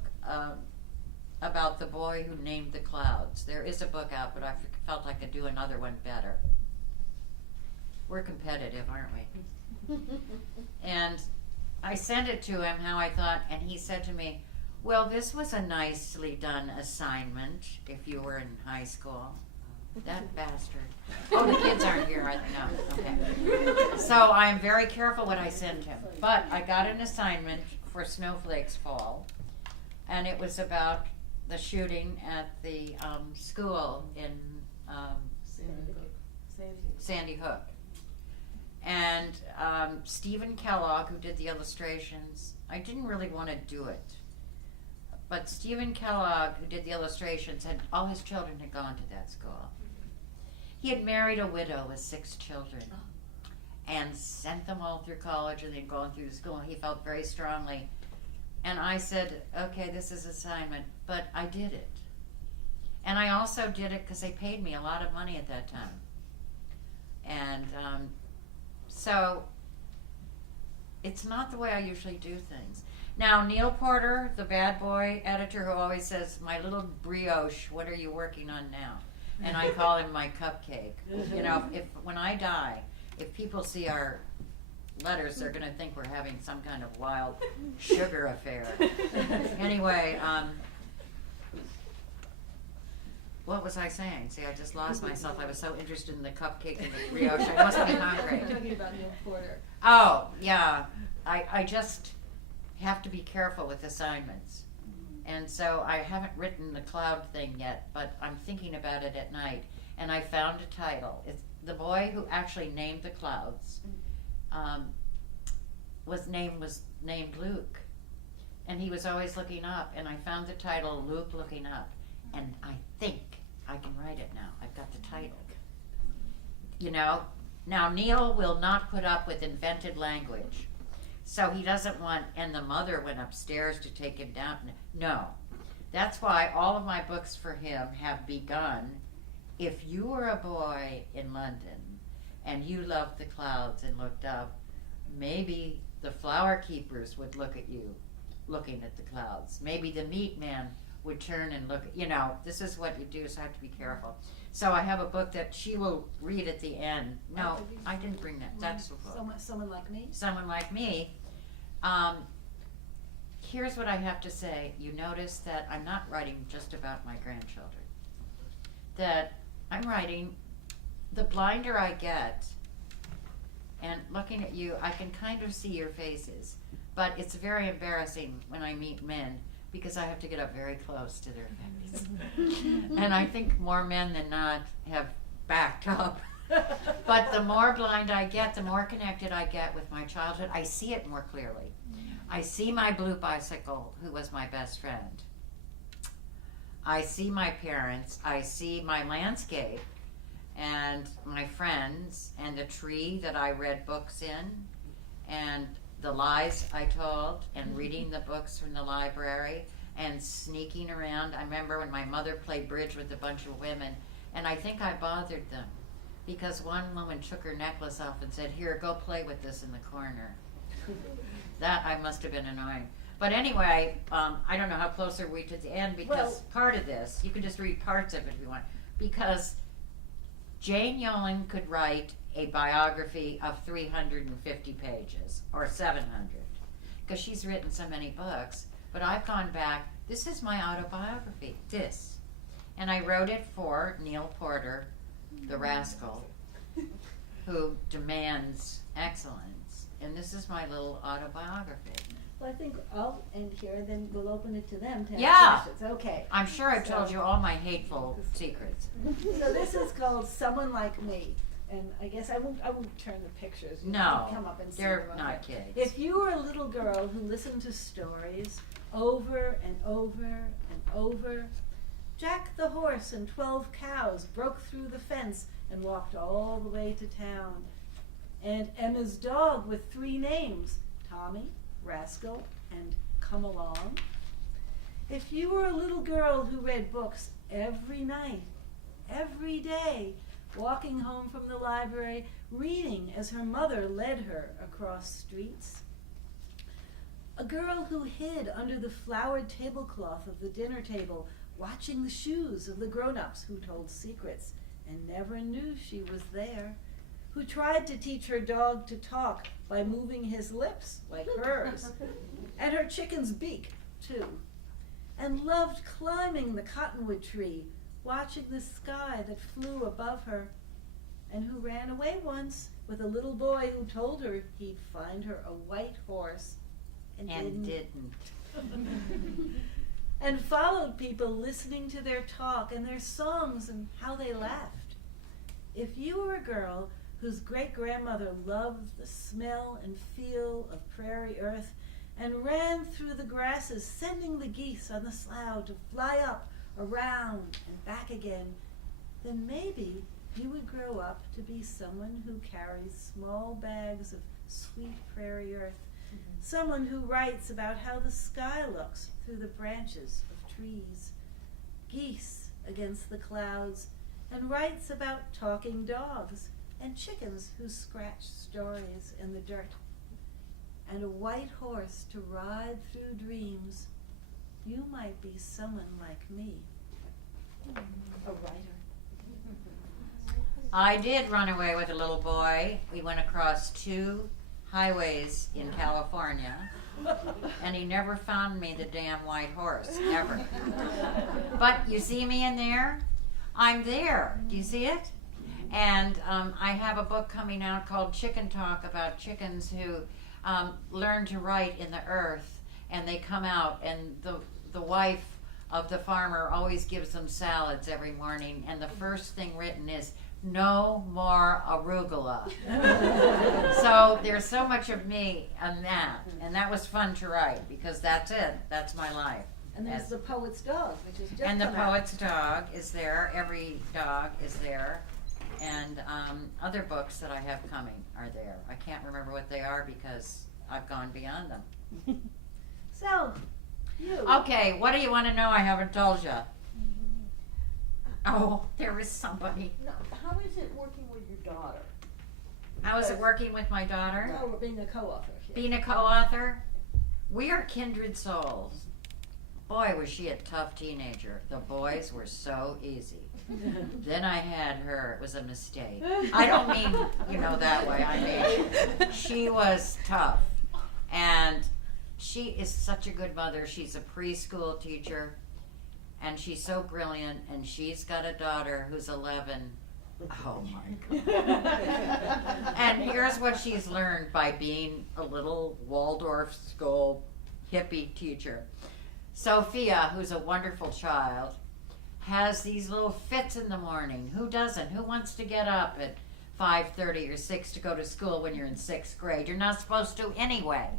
about the boy who named the clouds. There is a book out, but I felt I could do another one better. We're competitive, aren't we? And I sent it to him how I thought, and he said to me, well, this was a nicely done assignment if you were in high school. That bastard. Oh, the kids aren't here. No, okay. So I'm very careful what I send him. But I got an assignment for Snowflakes Fall, and it was about the shooting at the school in Sandy Hook. And Stephen Kellogg, who did the illustrations, I didn't really want to do it. But Stephen Kellogg, who did the illustrations, all his children had gone to that school. He had married a widow with 6 children and sent them all through college, and they'd gone through the school, and he felt very strongly. And I said, okay, this is assignment, but I did it. And I also did it because they paid me a lot of money at that time. And so it's not the way I usually do things. Now, Neil Porter, the bad boy editor who always says, my little brioche, what are you working on now? And I call him my cupcake. You know, when I die, if people see our letters, they're going to think we're having some kind of wild sugar affair. Anyway, what was I saying? See, I just lost myself. I was so interested in the cupcake and the brioche. I must be hungry. Talking about Neil Porter. Oh, yeah. I just have to be careful with assignments. And so I haven't written the cloud thing yet, but I'm thinking about it at night. And I found a title. It's the boy who actually named the clouds was named Luke. And he was always looking up. And I found the title, Luke Looking Up. And I think I can write it now. I've got the title. You know, now Neil will not put up with invented language. So he doesn't want, and the mother went upstairs to take him down. No. That's why all of my books for him have begun, if you were a boy in London and you loved the clouds and looked up, maybe the flower keepers would look at you looking at the clouds. Maybe the meat man would turn and look, you know, this is what you do, so I have to be careful. So I have a book that she will read at the end. No, I didn't bring that. That's the book. Someone like me? Someone like me. Here's what I have to say. You notice that I'm not writing just about my grandchildren. That I'm writing, the blinder I get, and looking at you, I can kind of see your faces. But it's very embarrassing when I meet men, because I have to get up very close to their face. And I think more men than not have backed up. But the more blind I get, the more connected I get with my childhood. I see it more clearly. I see my blue bicycle, who was my best friend. I see my parents. I see my landscape and my friends and the tree that I read books in and the lies I told and reading the books from the library and sneaking around. I remember when my mother played bridge with a bunch of women, and I think I bothered them because one woman took her necklace off and said, here, go play with this in the corner. That I must have been annoying. But anyway, I don't know how close are we to the end, because part of this, you can just read parts of it if you want, because Jane Yolen could write a biography of 350 pages, or 700, because she's written so many books. But I've gone back. This is my autobiography. This. And I wrote it for Neil Porter, the rascal, who demands excellence. And this is my little autobiography. Well, I think I'll end here, and then we'll open it to them to Yeah. ask questions. Okay. I'm sure I've So- told you all my hateful secrets. So this is called Someone Like Me. And I guess I won't turn the pictures. You No, can come up and see they're them, not okay? kids. If you were a little girl who listened to stories over and over and over, Jack the horse and 12 cows broke through the fence and walked all the way to town. And Emma's dog with 3 names, Tommy, Rascal, and Come Along. If you were a little girl who read books every night, every day, walking home from the library, reading as her mother led her across streets. A girl who hid under the flowered tablecloth of the dinner table, watching the shoes of the grown-ups who told secrets and never knew she was there, who tried to teach her dog to talk by moving his lips like hers, and her chicken's beak, too, and loved climbing the cottonwood tree, watching the sky that flew above her, and who ran away once with a little boy who told her he'd find her a white horse and didn't. And followed people listening to their talk and their songs and how they laughed. If you were a girl whose great-grandmother loved the smell and feel of prairie earth and ran through the grasses sending the geese on the slough to fly up, around, and back again, then maybe you would grow up to be someone who carries small bags of sweet prairie earth, someone who writes about how the sky looks through the branches of trees, geese against the clouds, and writes about talking dogs and chickens who scratch stories in the dirt, and a white horse to ride through dreams. You might be someone like me, a writer. I did run away with a little boy. We went across 2 highways in California, and he never found me the damn white horse, ever. But you see me in there? I'm there. Do you see it? And I have a book coming out called Chicken Talk about chickens who learn to write in the earth, and they come out, and the wife of the farmer always gives them salads every morning, and the first thing written is, "No more arugula." So there's so much of me on that, and that was fun to write because that's it. That's my life. And there's the poet's dog, which is just And the come out. poet's dog is there. Every dog is there. And other books that I have coming are there. I can't remember what they are because I've gone beyond them. So, you. Okay, what do you want to know I haven't told you? Oh, there is somebody. Now, how is it working with your daughter? How is it working with my daughter? Oh, we're being a co-author. Here. Being a co-author? We are kindred souls. Boy, was she a tough teenager. The boys were so easy. Then I had her. It was a mistake. I don't mean, that way. I mean, she was tough. And she is such a good mother. She's a preschool teacher. And she's so brilliant. And she's got a daughter who's 11. Oh my God. And here's what she's learned by being a little Waldorf school hippie teacher. Sophia, who's a wonderful child, has these little fits in the morning. Who doesn't? Who wants to get up at 5:30 or 6 to go to school when you're in 6th grade? You're not supposed to anyway.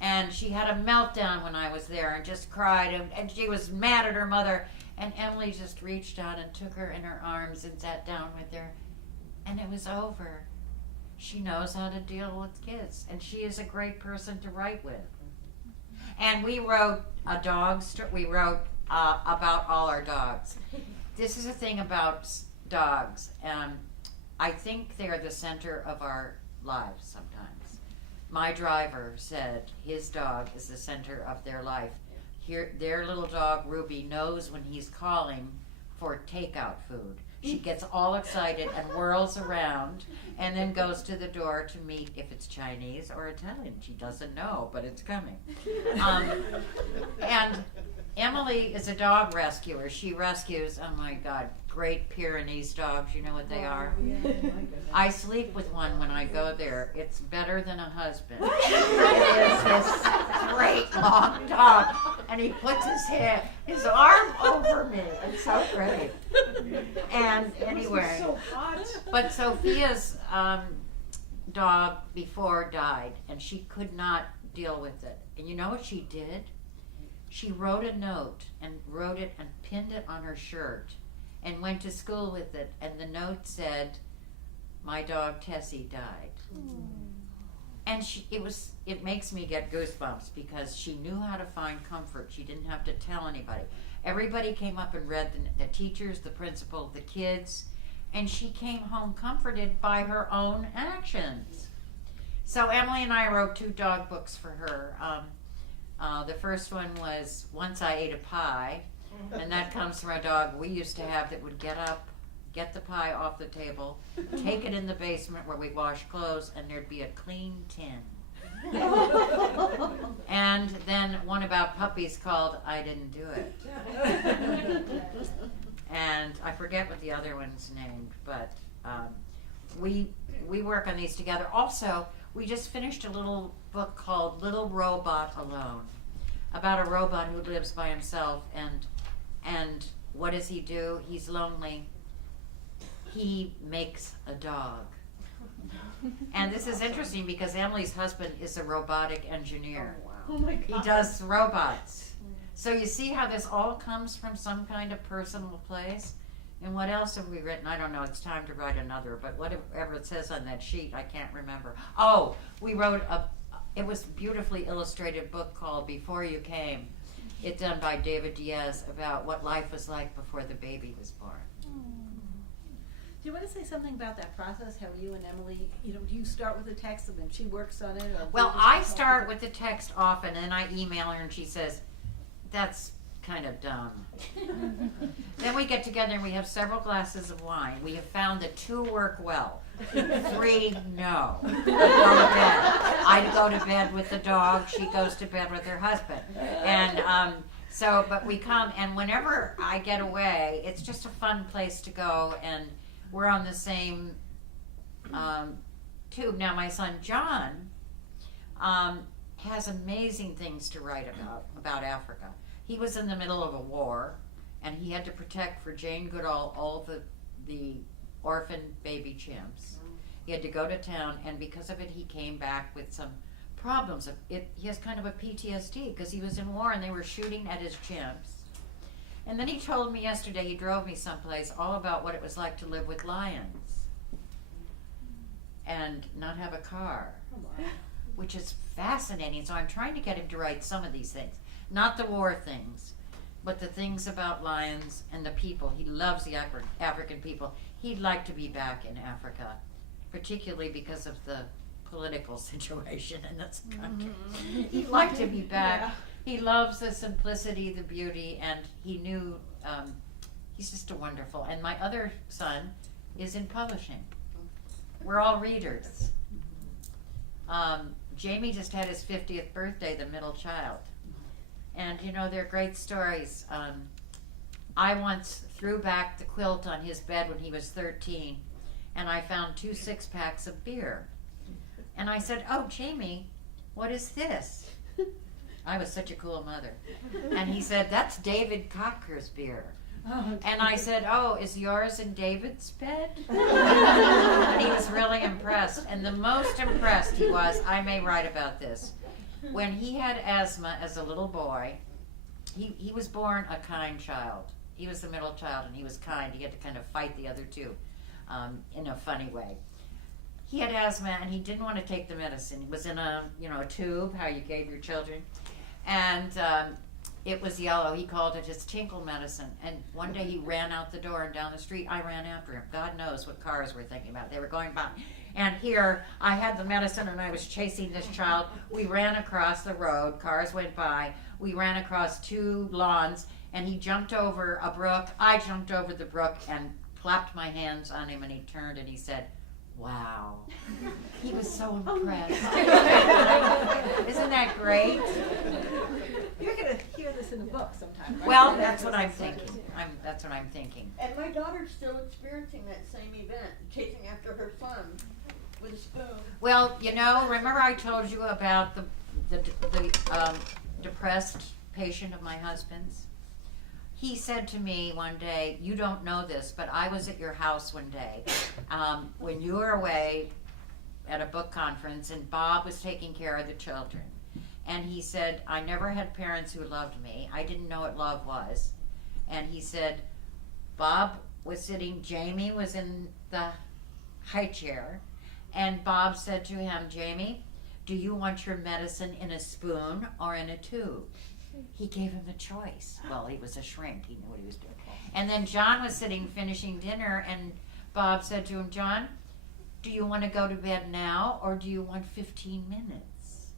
And she had a meltdown when I was there and just cried, and she was mad at her mother. And Emily just reached out and took her in her arms and sat down with her. And it was over. She knows how to deal with kids. And she is a great person to write with. And we wrote a dog story. We wrote about all our dogs. This is a thing about dogs. I think they're the center of our lives sometimes. My driver said his dog is the center of their life. Their little dog, Ruby, knows when he's calling for takeout food. She gets all excited and whirls around and then goes to the door to meet if it's Chinese or Italian. She doesn't know, but it's coming. And Emily is a dog rescuer. She rescues, oh my God, Great Pyrenees dogs. You know what they are? I sleep with one when I go there. It's better than a husband. It is this great long dog. And he puts his arm over me. It's so great. And anyway, So hot. but Sophia's dog before died, and she could not deal with it. And you know what she did? She wrote a note and pinned it on her shirt and went to school with it. And the note said, "My dog Tessie died." And it makes me get goosebumps because she knew how to find comfort. She didn't have to tell anybody. Everybody came up and read, the teachers, the principal, the kids, and she came home comforted by her own actions. So Emily and I wrote 2 dog books for her. The first one was Once I Ate a Pie, and that comes from a dog we used to have that would get up, get the pie off the table, take it in the basement where we wash clothes, and there'd be a clean tin. And then one about puppies called I Didn't Do It. And I forget what the other one's named, but we work on these together. Also, we just finished a little book called Little Robot Alone, about a robot who lives by himself, and what does he do? He's lonely. He makes a dog. And this is interesting because Emily's husband is a robotic engineer. Oh my He God. does robots. So you see how this all comes from some kind of personal place? And what else have we written? I don't know. It's time to write another. But whatever it says on that sheet, I can't remember. Oh, we wrote it was a beautifully illustrated book called Before You Came. It's done by David Diaz about what life was like before the baby was born. Do you want to say something about that process? How you and Emily, do you start with a text and then she works on it? Or Well, I start with the text often, and I email her, and she says, "That's kind of dumb." Then we get together and we have several glasses of wine. We have found that 2 work well, 3 no. We go to bed. I go to bed with the dog. She goes to bed with her husband, and but we come, and whenever I get away, it's just a fun place to go, and we're on the same tube. Now, my son John has amazing things to write about Africa. He was in the middle of a war, and he had to protect for Jane Goodall all the orphan baby chimps. He had to go to town, and because of it, he came back with some problems. He has kind of a PTSD because he was in war and they were shooting at his chimps. And then he told me yesterday, he drove me someplace, all about what it was like to live with lions and not have a car, which is fascinating. So I'm trying to get him to write some of these things. Not the war things, but the things about lions and the people. He loves the African people. He'd like to be back in Africa, particularly because of the political situation in this country. He'd like to be back. Yeah. He loves the simplicity, the beauty, and he knew he's just a wonderful. And my other son is in publishing. We're all readers. Jamie just had his 50th birthday, the middle child. And they're great stories. I once threw back the quilt on his bed when he was 13, and I found 2 6-packs of beer. And I said, "Oh, Jamie, what is this?" I was such a cool mother. And he said, "That's David Cocker's beer." And I said, "Oh, is yours in David's bed?" And he was really impressed. And the most impressed he was, I may write about this, when he had asthma as a little boy. He was born a kind child. He was the middle child, and he was kind. He had to kind of fight the other 2 in a funny way. He had asthma, and he didn't want to take the medicine. He was in a tube, how you gave your children, and it was yellow. He called it his tinkle medicine. And one day he ran out the door and down the street. I ran after him. God knows what cars were thinking about. They were going by. And here I had the medicine, and I was chasing this child. We ran across the road. Cars went by. We ran across 2 lawns, and he jumped over a brook. I jumped over the brook and clapped my hands on him and he turned and he said, wow. He was so impressed. Isn't that great? You're gonna hear this in a book sometime, right? Well, that's what I'm thinking. That's what I'm thinking. And my daughter's still experiencing that same event, chasing after her son with a spoon. Well, you know, remember I told you about the depressed patient of my husband's? He said to me one day, you don't know this, but I was at your house one day when you were away at a book conference and Bob was taking care of the children. And he said, I never had parents who loved me. I didn't know what love was. And he said, Bob was sitting, Jamie was in the high chair, and Bob said to him, Jamie, do you want your medicine in a spoon or in a tube? He gave him the choice. Well, he was a shrink. He knew what he was doing. And then John was sitting finishing dinner, and Bob said to him, John, do you want to go to bed now or do you want 15 minutes?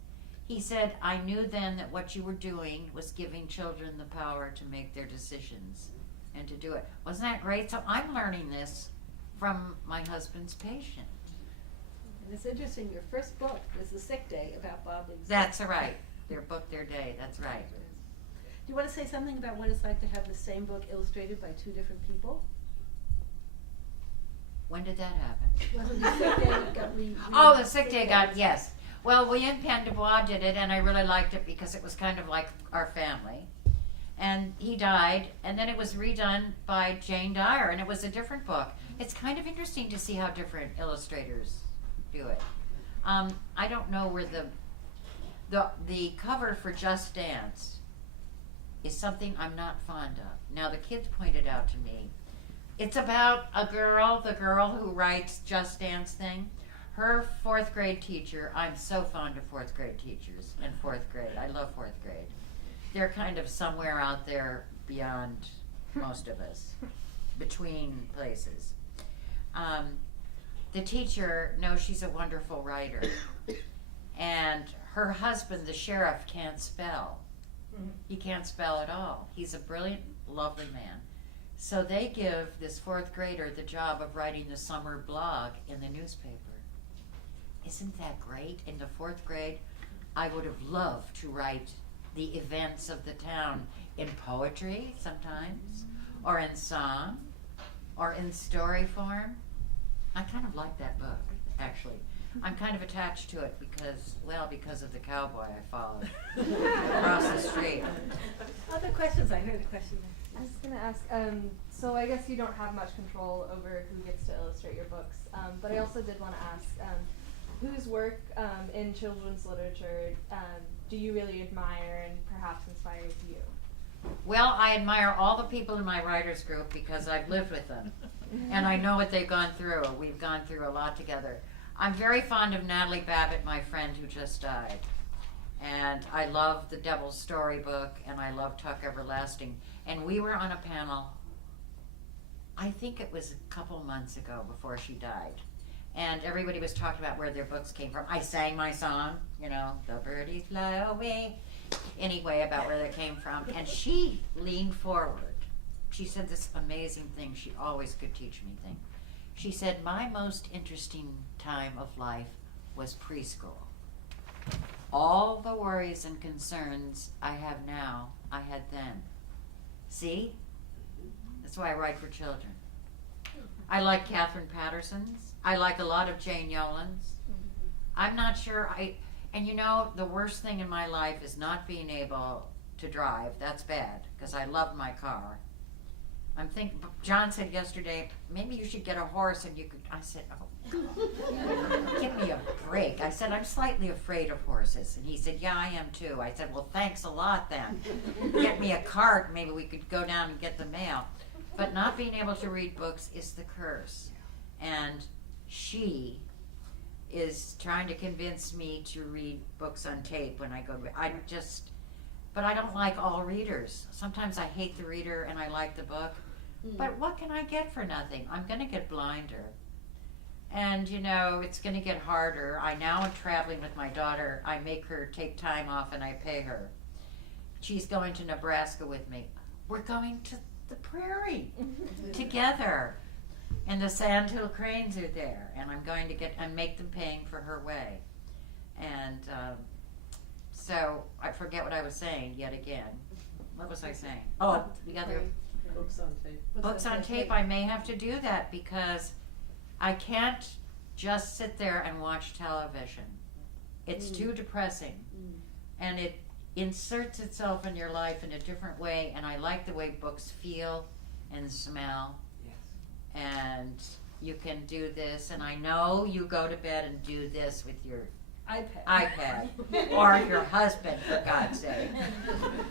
He said, I knew then that what you were doing was giving children the power to make their decisions and to do it. Wasn't that great? So I'm learning this from my husband's patient. And it's interesting, your first book was The Sick Day about Bob being sick. That's right. Their book, their day. That's right. Do you want to say something about what it's like to have the same book illustrated by two different people? When did that happen? Wasn't The Sick Day got Oh, The Sick Day got, yes. Well, William Penn Du Bois did it, and I really liked it because it was kind of like our family. And he died, and then it was redone by Jane Dyer, and it was a different book. It's kind of interesting to see how different illustrators do it. I don't know where the cover for Just Dance is something I'm not fond of. Now, the kids pointed out to me, it's about a girl, the girl who writes Just Dance thing. Her fourth grade teacher, I'm so fond of fourth grade teachers in fourth grade. I love fourth grade. They're kind of somewhere out there beyond most of us, between places. The teacher knows she's a wonderful writer, and her husband, the sheriff, can't spell. He can't spell at all. He's a brilliant, lovely man. So they give this fourth grader the job of writing the summer blog in the newspaper. Isn't that great? In the fourth grade, I would have loved to write the events of the town in poetry sometimes, or in song, or in story form. I kind of like that book, actually. I'm kind of attached to it because of the cowboy I followed across the street. Other questions? I heard a question. I was going to ask, so I guess you don't have much control over who gets to illustrate your books, but I also did want to ask, whose work in children's literature do you really admire and perhaps inspires you? Well, I admire all the people in my writers group because I've lived with them. And I know what they've gone through. We've gone through a lot together. I'm very fond of Natalie Babbitt, my friend who just died. And I love The Devil's Storybook, and I love Tuck Everlasting. And we were on a panel, I think it was a couple months ago before she died. And everybody was talking about where their books came from. I sang my song, you know, the birdies fly away, anyway, about where they came from. And she leaned forward. She said this amazing thing. She always could teach me things. She said, my most interesting time of life was preschool. All the worries and concerns I have now, I had then. See? That's why I write for children. I like Catherine Patterson's. I like a lot of Jane Yolen's. I'm not sure, and you know, the worst thing in my life is not being able to drive. That's bad, because I love my car. I'm thinking, John said yesterday, maybe you should get a horse and you could, I said, oh, give me a break. I said, I'm slightly afraid of horses. And he said, yeah, I am too. I said, well, thanks a lot then. Get me a cart, maybe we could go down and get the mail. But not being able to read books is the curse. And she is trying to convince me to read books on tape when I go to bed. But I don't like all readers. Sometimes I hate the reader and I like the book. But what can I get for nothing? I'm going to get blinder. And, you know, it's going to get harder. I now am traveling with my daughter. I make her take time off and I pay her. She's going to Nebraska with me. We're going to the prairie together. And the Sandhill Cranes are there, and I'm going to make them paying for her way. And so I forget what I was saying yet again. What was I saying? Oh, the other Books on tape. books on tape. I may have to do that because I can't just sit there and watch television. It's too depressing, and it inserts itself in your life in a different way. And I like the way books feel and smell. And you can do this, and I know you go to bed and do this with your iPad or your husband, for God's sake.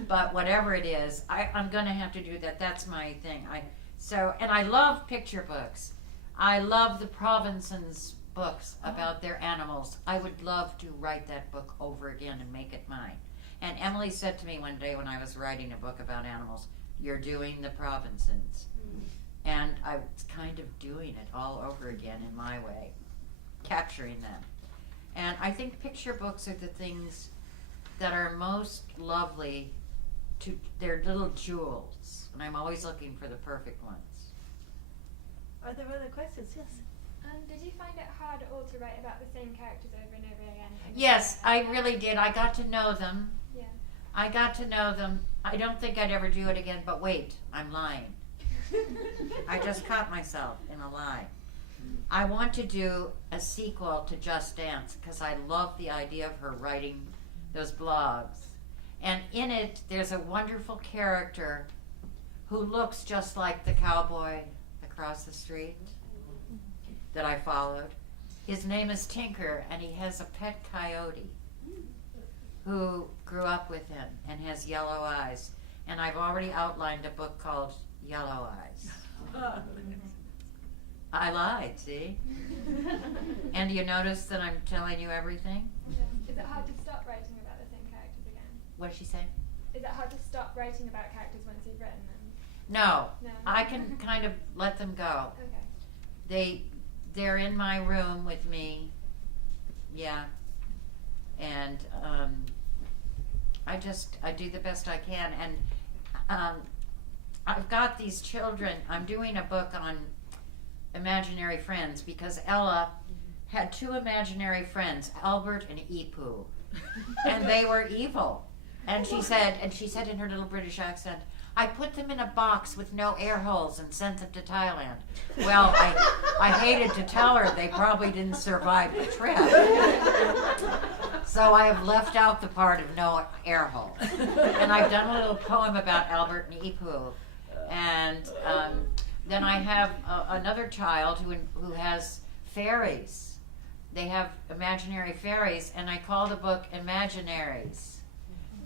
But whatever it is, I'm going to have to do that. That's my thing. And I love picture books. I love the Provinsons books about their animals. I would love to write that book over again and make it mine. And Emily said to me one day when I was writing a book about animals, "You're doing the Provinsons." And I was kind of doing it all over again in my way, capturing them. And I think picture books are the things that are most lovely. They're little jewels, and I'm always looking for the perfect ones. Are there other questions? Yes. Did you find it hard at all to write about the same characters over and over again? Yes, I really did. I got to know them. Yeah. I got to know them. I don't think I'd ever do it again, but wait, I'm lying. I just caught myself in a lie. I want to do a sequel to Just Dance because I love the idea of her writing those blogs. And in it, there's a wonderful character who looks just like the cowboy across the street that I followed. His name is Tinker, and he has a pet coyote who grew up with him and has yellow eyes. And I've already outlined a book called Yellow Eyes. I lied, see? And you notice that I'm telling you everything? Yeah. Is it hard to stop writing about the same characters again? What did she say? Is it hard to stop writing about characters once you've written them? No. No. I can kind of let them go. Okay. They're in my room with me. Yeah. And I do the best I can. And I've got these children. I'm doing a book on imaginary friends because Ella had two imaginary friends, Albert and Ipu, and they were evil. And she said in her little British accent, "I put them in a box with no air holes and sent them to Thailand." Well, I hated to tell her they probably didn't survive the trip. So I have left out the part of no air hole. And I've done a little poem about Albert and Ipu. And then I have another child who has fairies. They have imaginary fairies, and I call the book Imaginaries.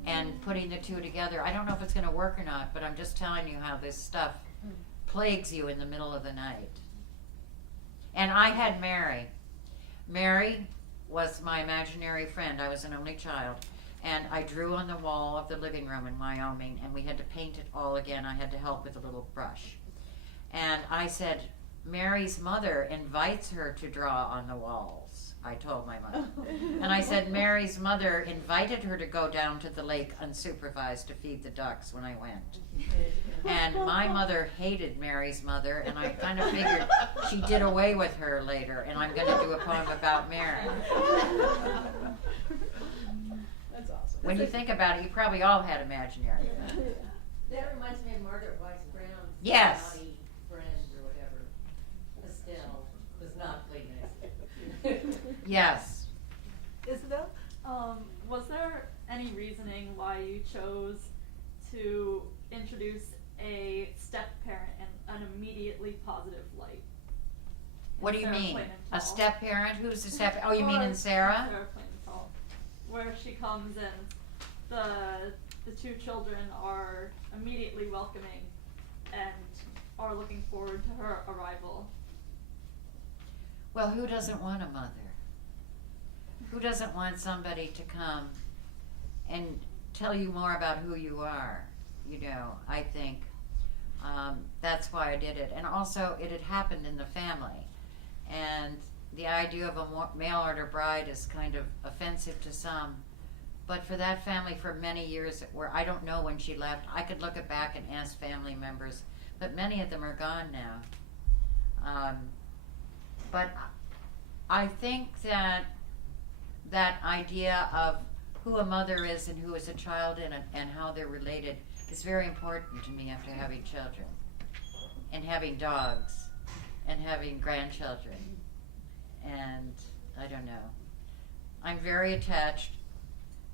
And putting the two together, I don't know if it's going to work or not, but I'm just telling you how this stuff plagues you in the middle of the night. And I had Mary. Mary was my imaginary friend. I was an only child. And I drew on the wall of the living room in Wyoming, and we had to paint it all again. I had to help with a little brush. And I said, Mary's mother invites her to draw on the walls, I told my mother. And I said, Mary's mother invited her to go down to the lake unsupervised to feed the ducks when I went. And my mother hated Mary's mother, and I kind of figured she did away with her later, and I'm going to do a poem about Mary. That's awesome. When you think about it, you probably all had imaginary friends. That reminds me of Margaret Weiss Brown's Yes. naughty friend or whatever. Estelle was not clean. Yes. Isabel? Was there any reasoning why you chose to introduce a step-parent in an immediately positive light? What do you Sarah mean? Plainenthal. A step-parent? Who's the step? Oh, you mean in Sarah? Sarah Plainenthal, where she comes and the two children are immediately welcoming and are looking forward to her arrival. Well, who doesn't want a mother? Who doesn't want somebody to come and tell you more about who you are? You know, I think that's why I did it. And also, it had happened in the family. And the idea of a mail-order bride is kind of offensive to some. But for that family, for many years, where I don't know when she left, I could look back and ask family members, but many of them are gone now. But I think that that idea of who a mother is and who is a child and how they're related is very important to me after having children and having dogs and having grandchildren. And I don't know. I'm very attached.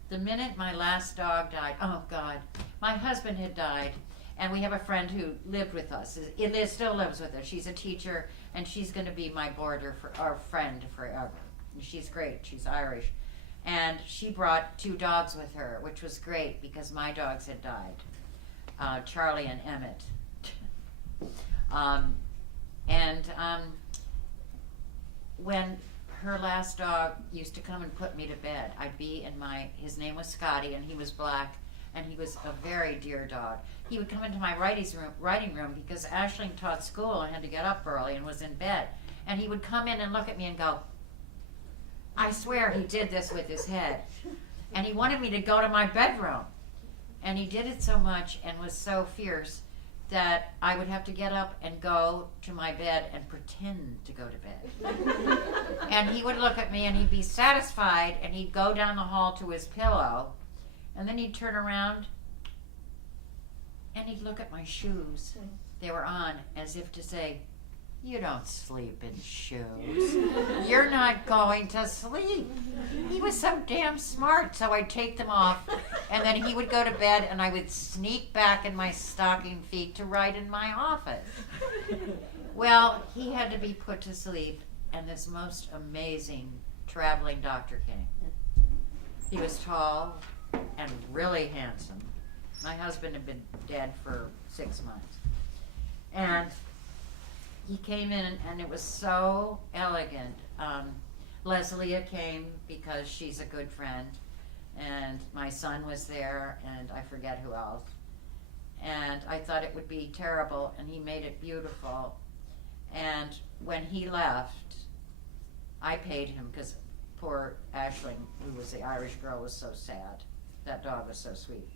The minute my last dog died, oh God, my husband had died, and we have a friend who lived with us. Liz still lives with us. She's a teacher, and she's going to be my boarder for our friend forever. And she's great. She's Irish, and she brought 2 dogs with her, which was great because my dogs had died, Charlie and Emmett. When her last dog used to come and put me to bed, I'd be in his name was Scotty, and he was black, and he was a very dear dog. He would come into my writing room because Aisling taught school and had to get up early and was in bed. And he would come in and look at me and go, I swear he did this with his head. And he wanted me to go to my bedroom. And he did it so much and was so fierce that I would have to get up and go to my bed and pretend to go to bed. And he would look at me and he'd be satisfied and he'd go down the hall to his pillow and then he'd turn around and he'd look at my shoes. They were on as if to say, you don't sleep in shoes. You're not going to sleep. He was so damn smart, so I'd take them off, and then he would go to bed, and I would sneak back in my stocking feet to write in my office. Well, he had to be put to sleep, and this most amazing traveling doctor came. He was tall and really handsome. My husband had been dead for 6 months. And he came in, and it was so elegant. Leslie came because she's a good friend, and my son was there, and I forget who else. And I thought it would be terrible, and he made it beautiful. And when he left, I paid him because poor Aisling, who was the Irish girl, was so sad. That dog was so sweet.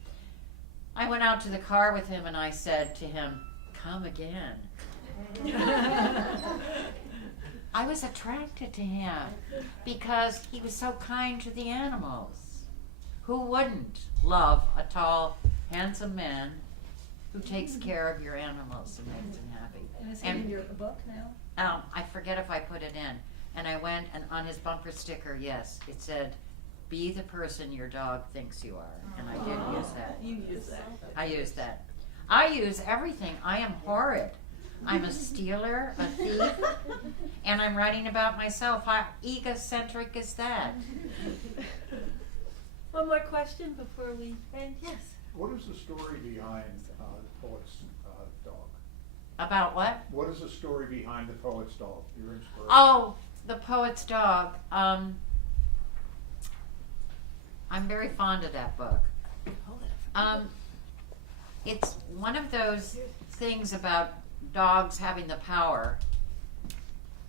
I went out to the car with him, and I said to him, come again. I was attracted to him because he was so kind to the animals. Who wouldn't love a tall, handsome man who takes care of your animals and makes them happy? And is it in your book now? I forget if I put it in. And I went, and on his bumper sticker, yes, it said, be the person your dog thinks you are. And I did use that. You use that. I use that. I use everything. I am horrid. I'm a stealer, a thief, and I'm writing about myself. How egocentric is that? One more question before we end. Yes. What is the story behind the poet's dog? About what? What is the story behind the poet's dog? Your inspiration. Oh, the poet's dog. I'm very fond of that book. It's one of those things about dogs having the power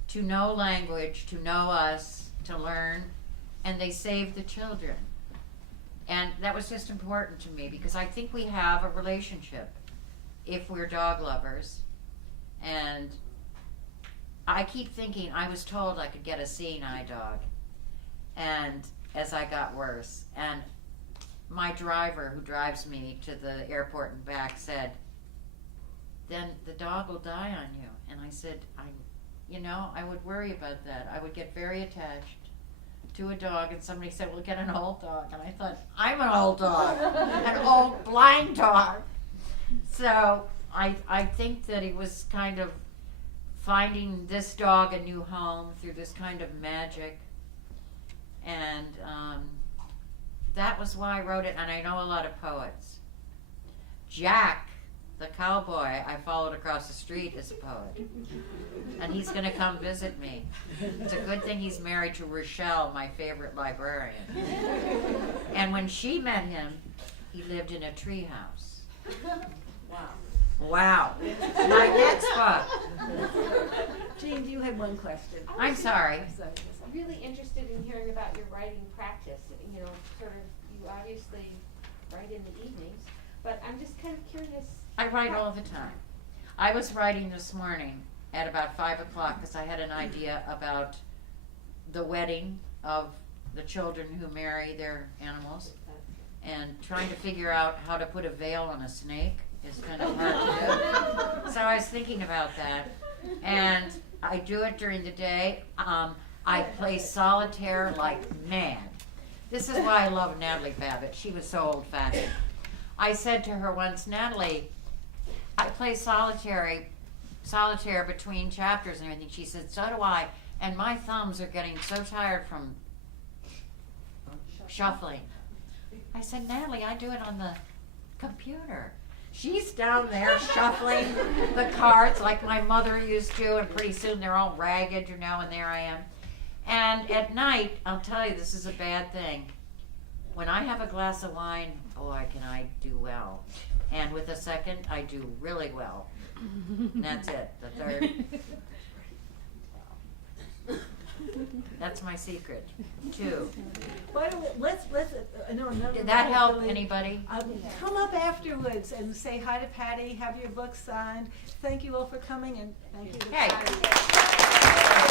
to know language, to know us, to learn, and they save the children. And that was just important to me because I think we have a relationship if we're dog lovers. And I keep thinking, I was told I could get a seeing eye dog, and as I got worse. And my driver who drives me to the airport and back said, then the dog will die on you. And I said, I would worry about that. I would get very attached to a dog, and somebody said, well, get an old dog. And I thought, I'm an old dog, an old blind dog. So I think that it was kind of finding this dog a new home through this kind of magic. And that was why I wrote it, and I know a lot of poets. Jack, the cowboy I followed across the street, is a poet. And he's going to come visit me. It's a good thing he's married to Rochelle, my favorite librarian. And when she met him, he lived in a treehouse. Wow. My next book. Jane, you had one question. I'm sorry. I'm really interested in hearing about your writing practice. You know, sort of, you obviously write in the evenings, but I'm just kind of curious. I write all the time. I was writing this morning, at about 5 o'clock, because I had an idea about the wedding of the children who marry their animals, and trying to figure out how to put a veil on a snake is kind of hard to do. So I was thinking about that, and I do it during the day. I play solitaire like mad. This is why I love Natalie Babbitt. She was so old-fashioned. I said to her once, Natalie, I play solitaire between chapters and everything. She said, so do I, and my thumbs are getting so tired from shuffling. I said, Natalie, I do it on the computer. She's down there shuffling the cards like my mother used to, and pretty soon they're all ragged, and there I am. And at night, I'll tell you, this is a bad thing. When I have a glass of wine, boy, can I do well. And with a second, I do really well. And that's it, the third. That's my secret, too. Why don't we, let's, I know another. Did that help really- anybody? Come up afterwards and say hi to Patty, have your book signed. Thank you all for coming, and thank you to Hey. Patty.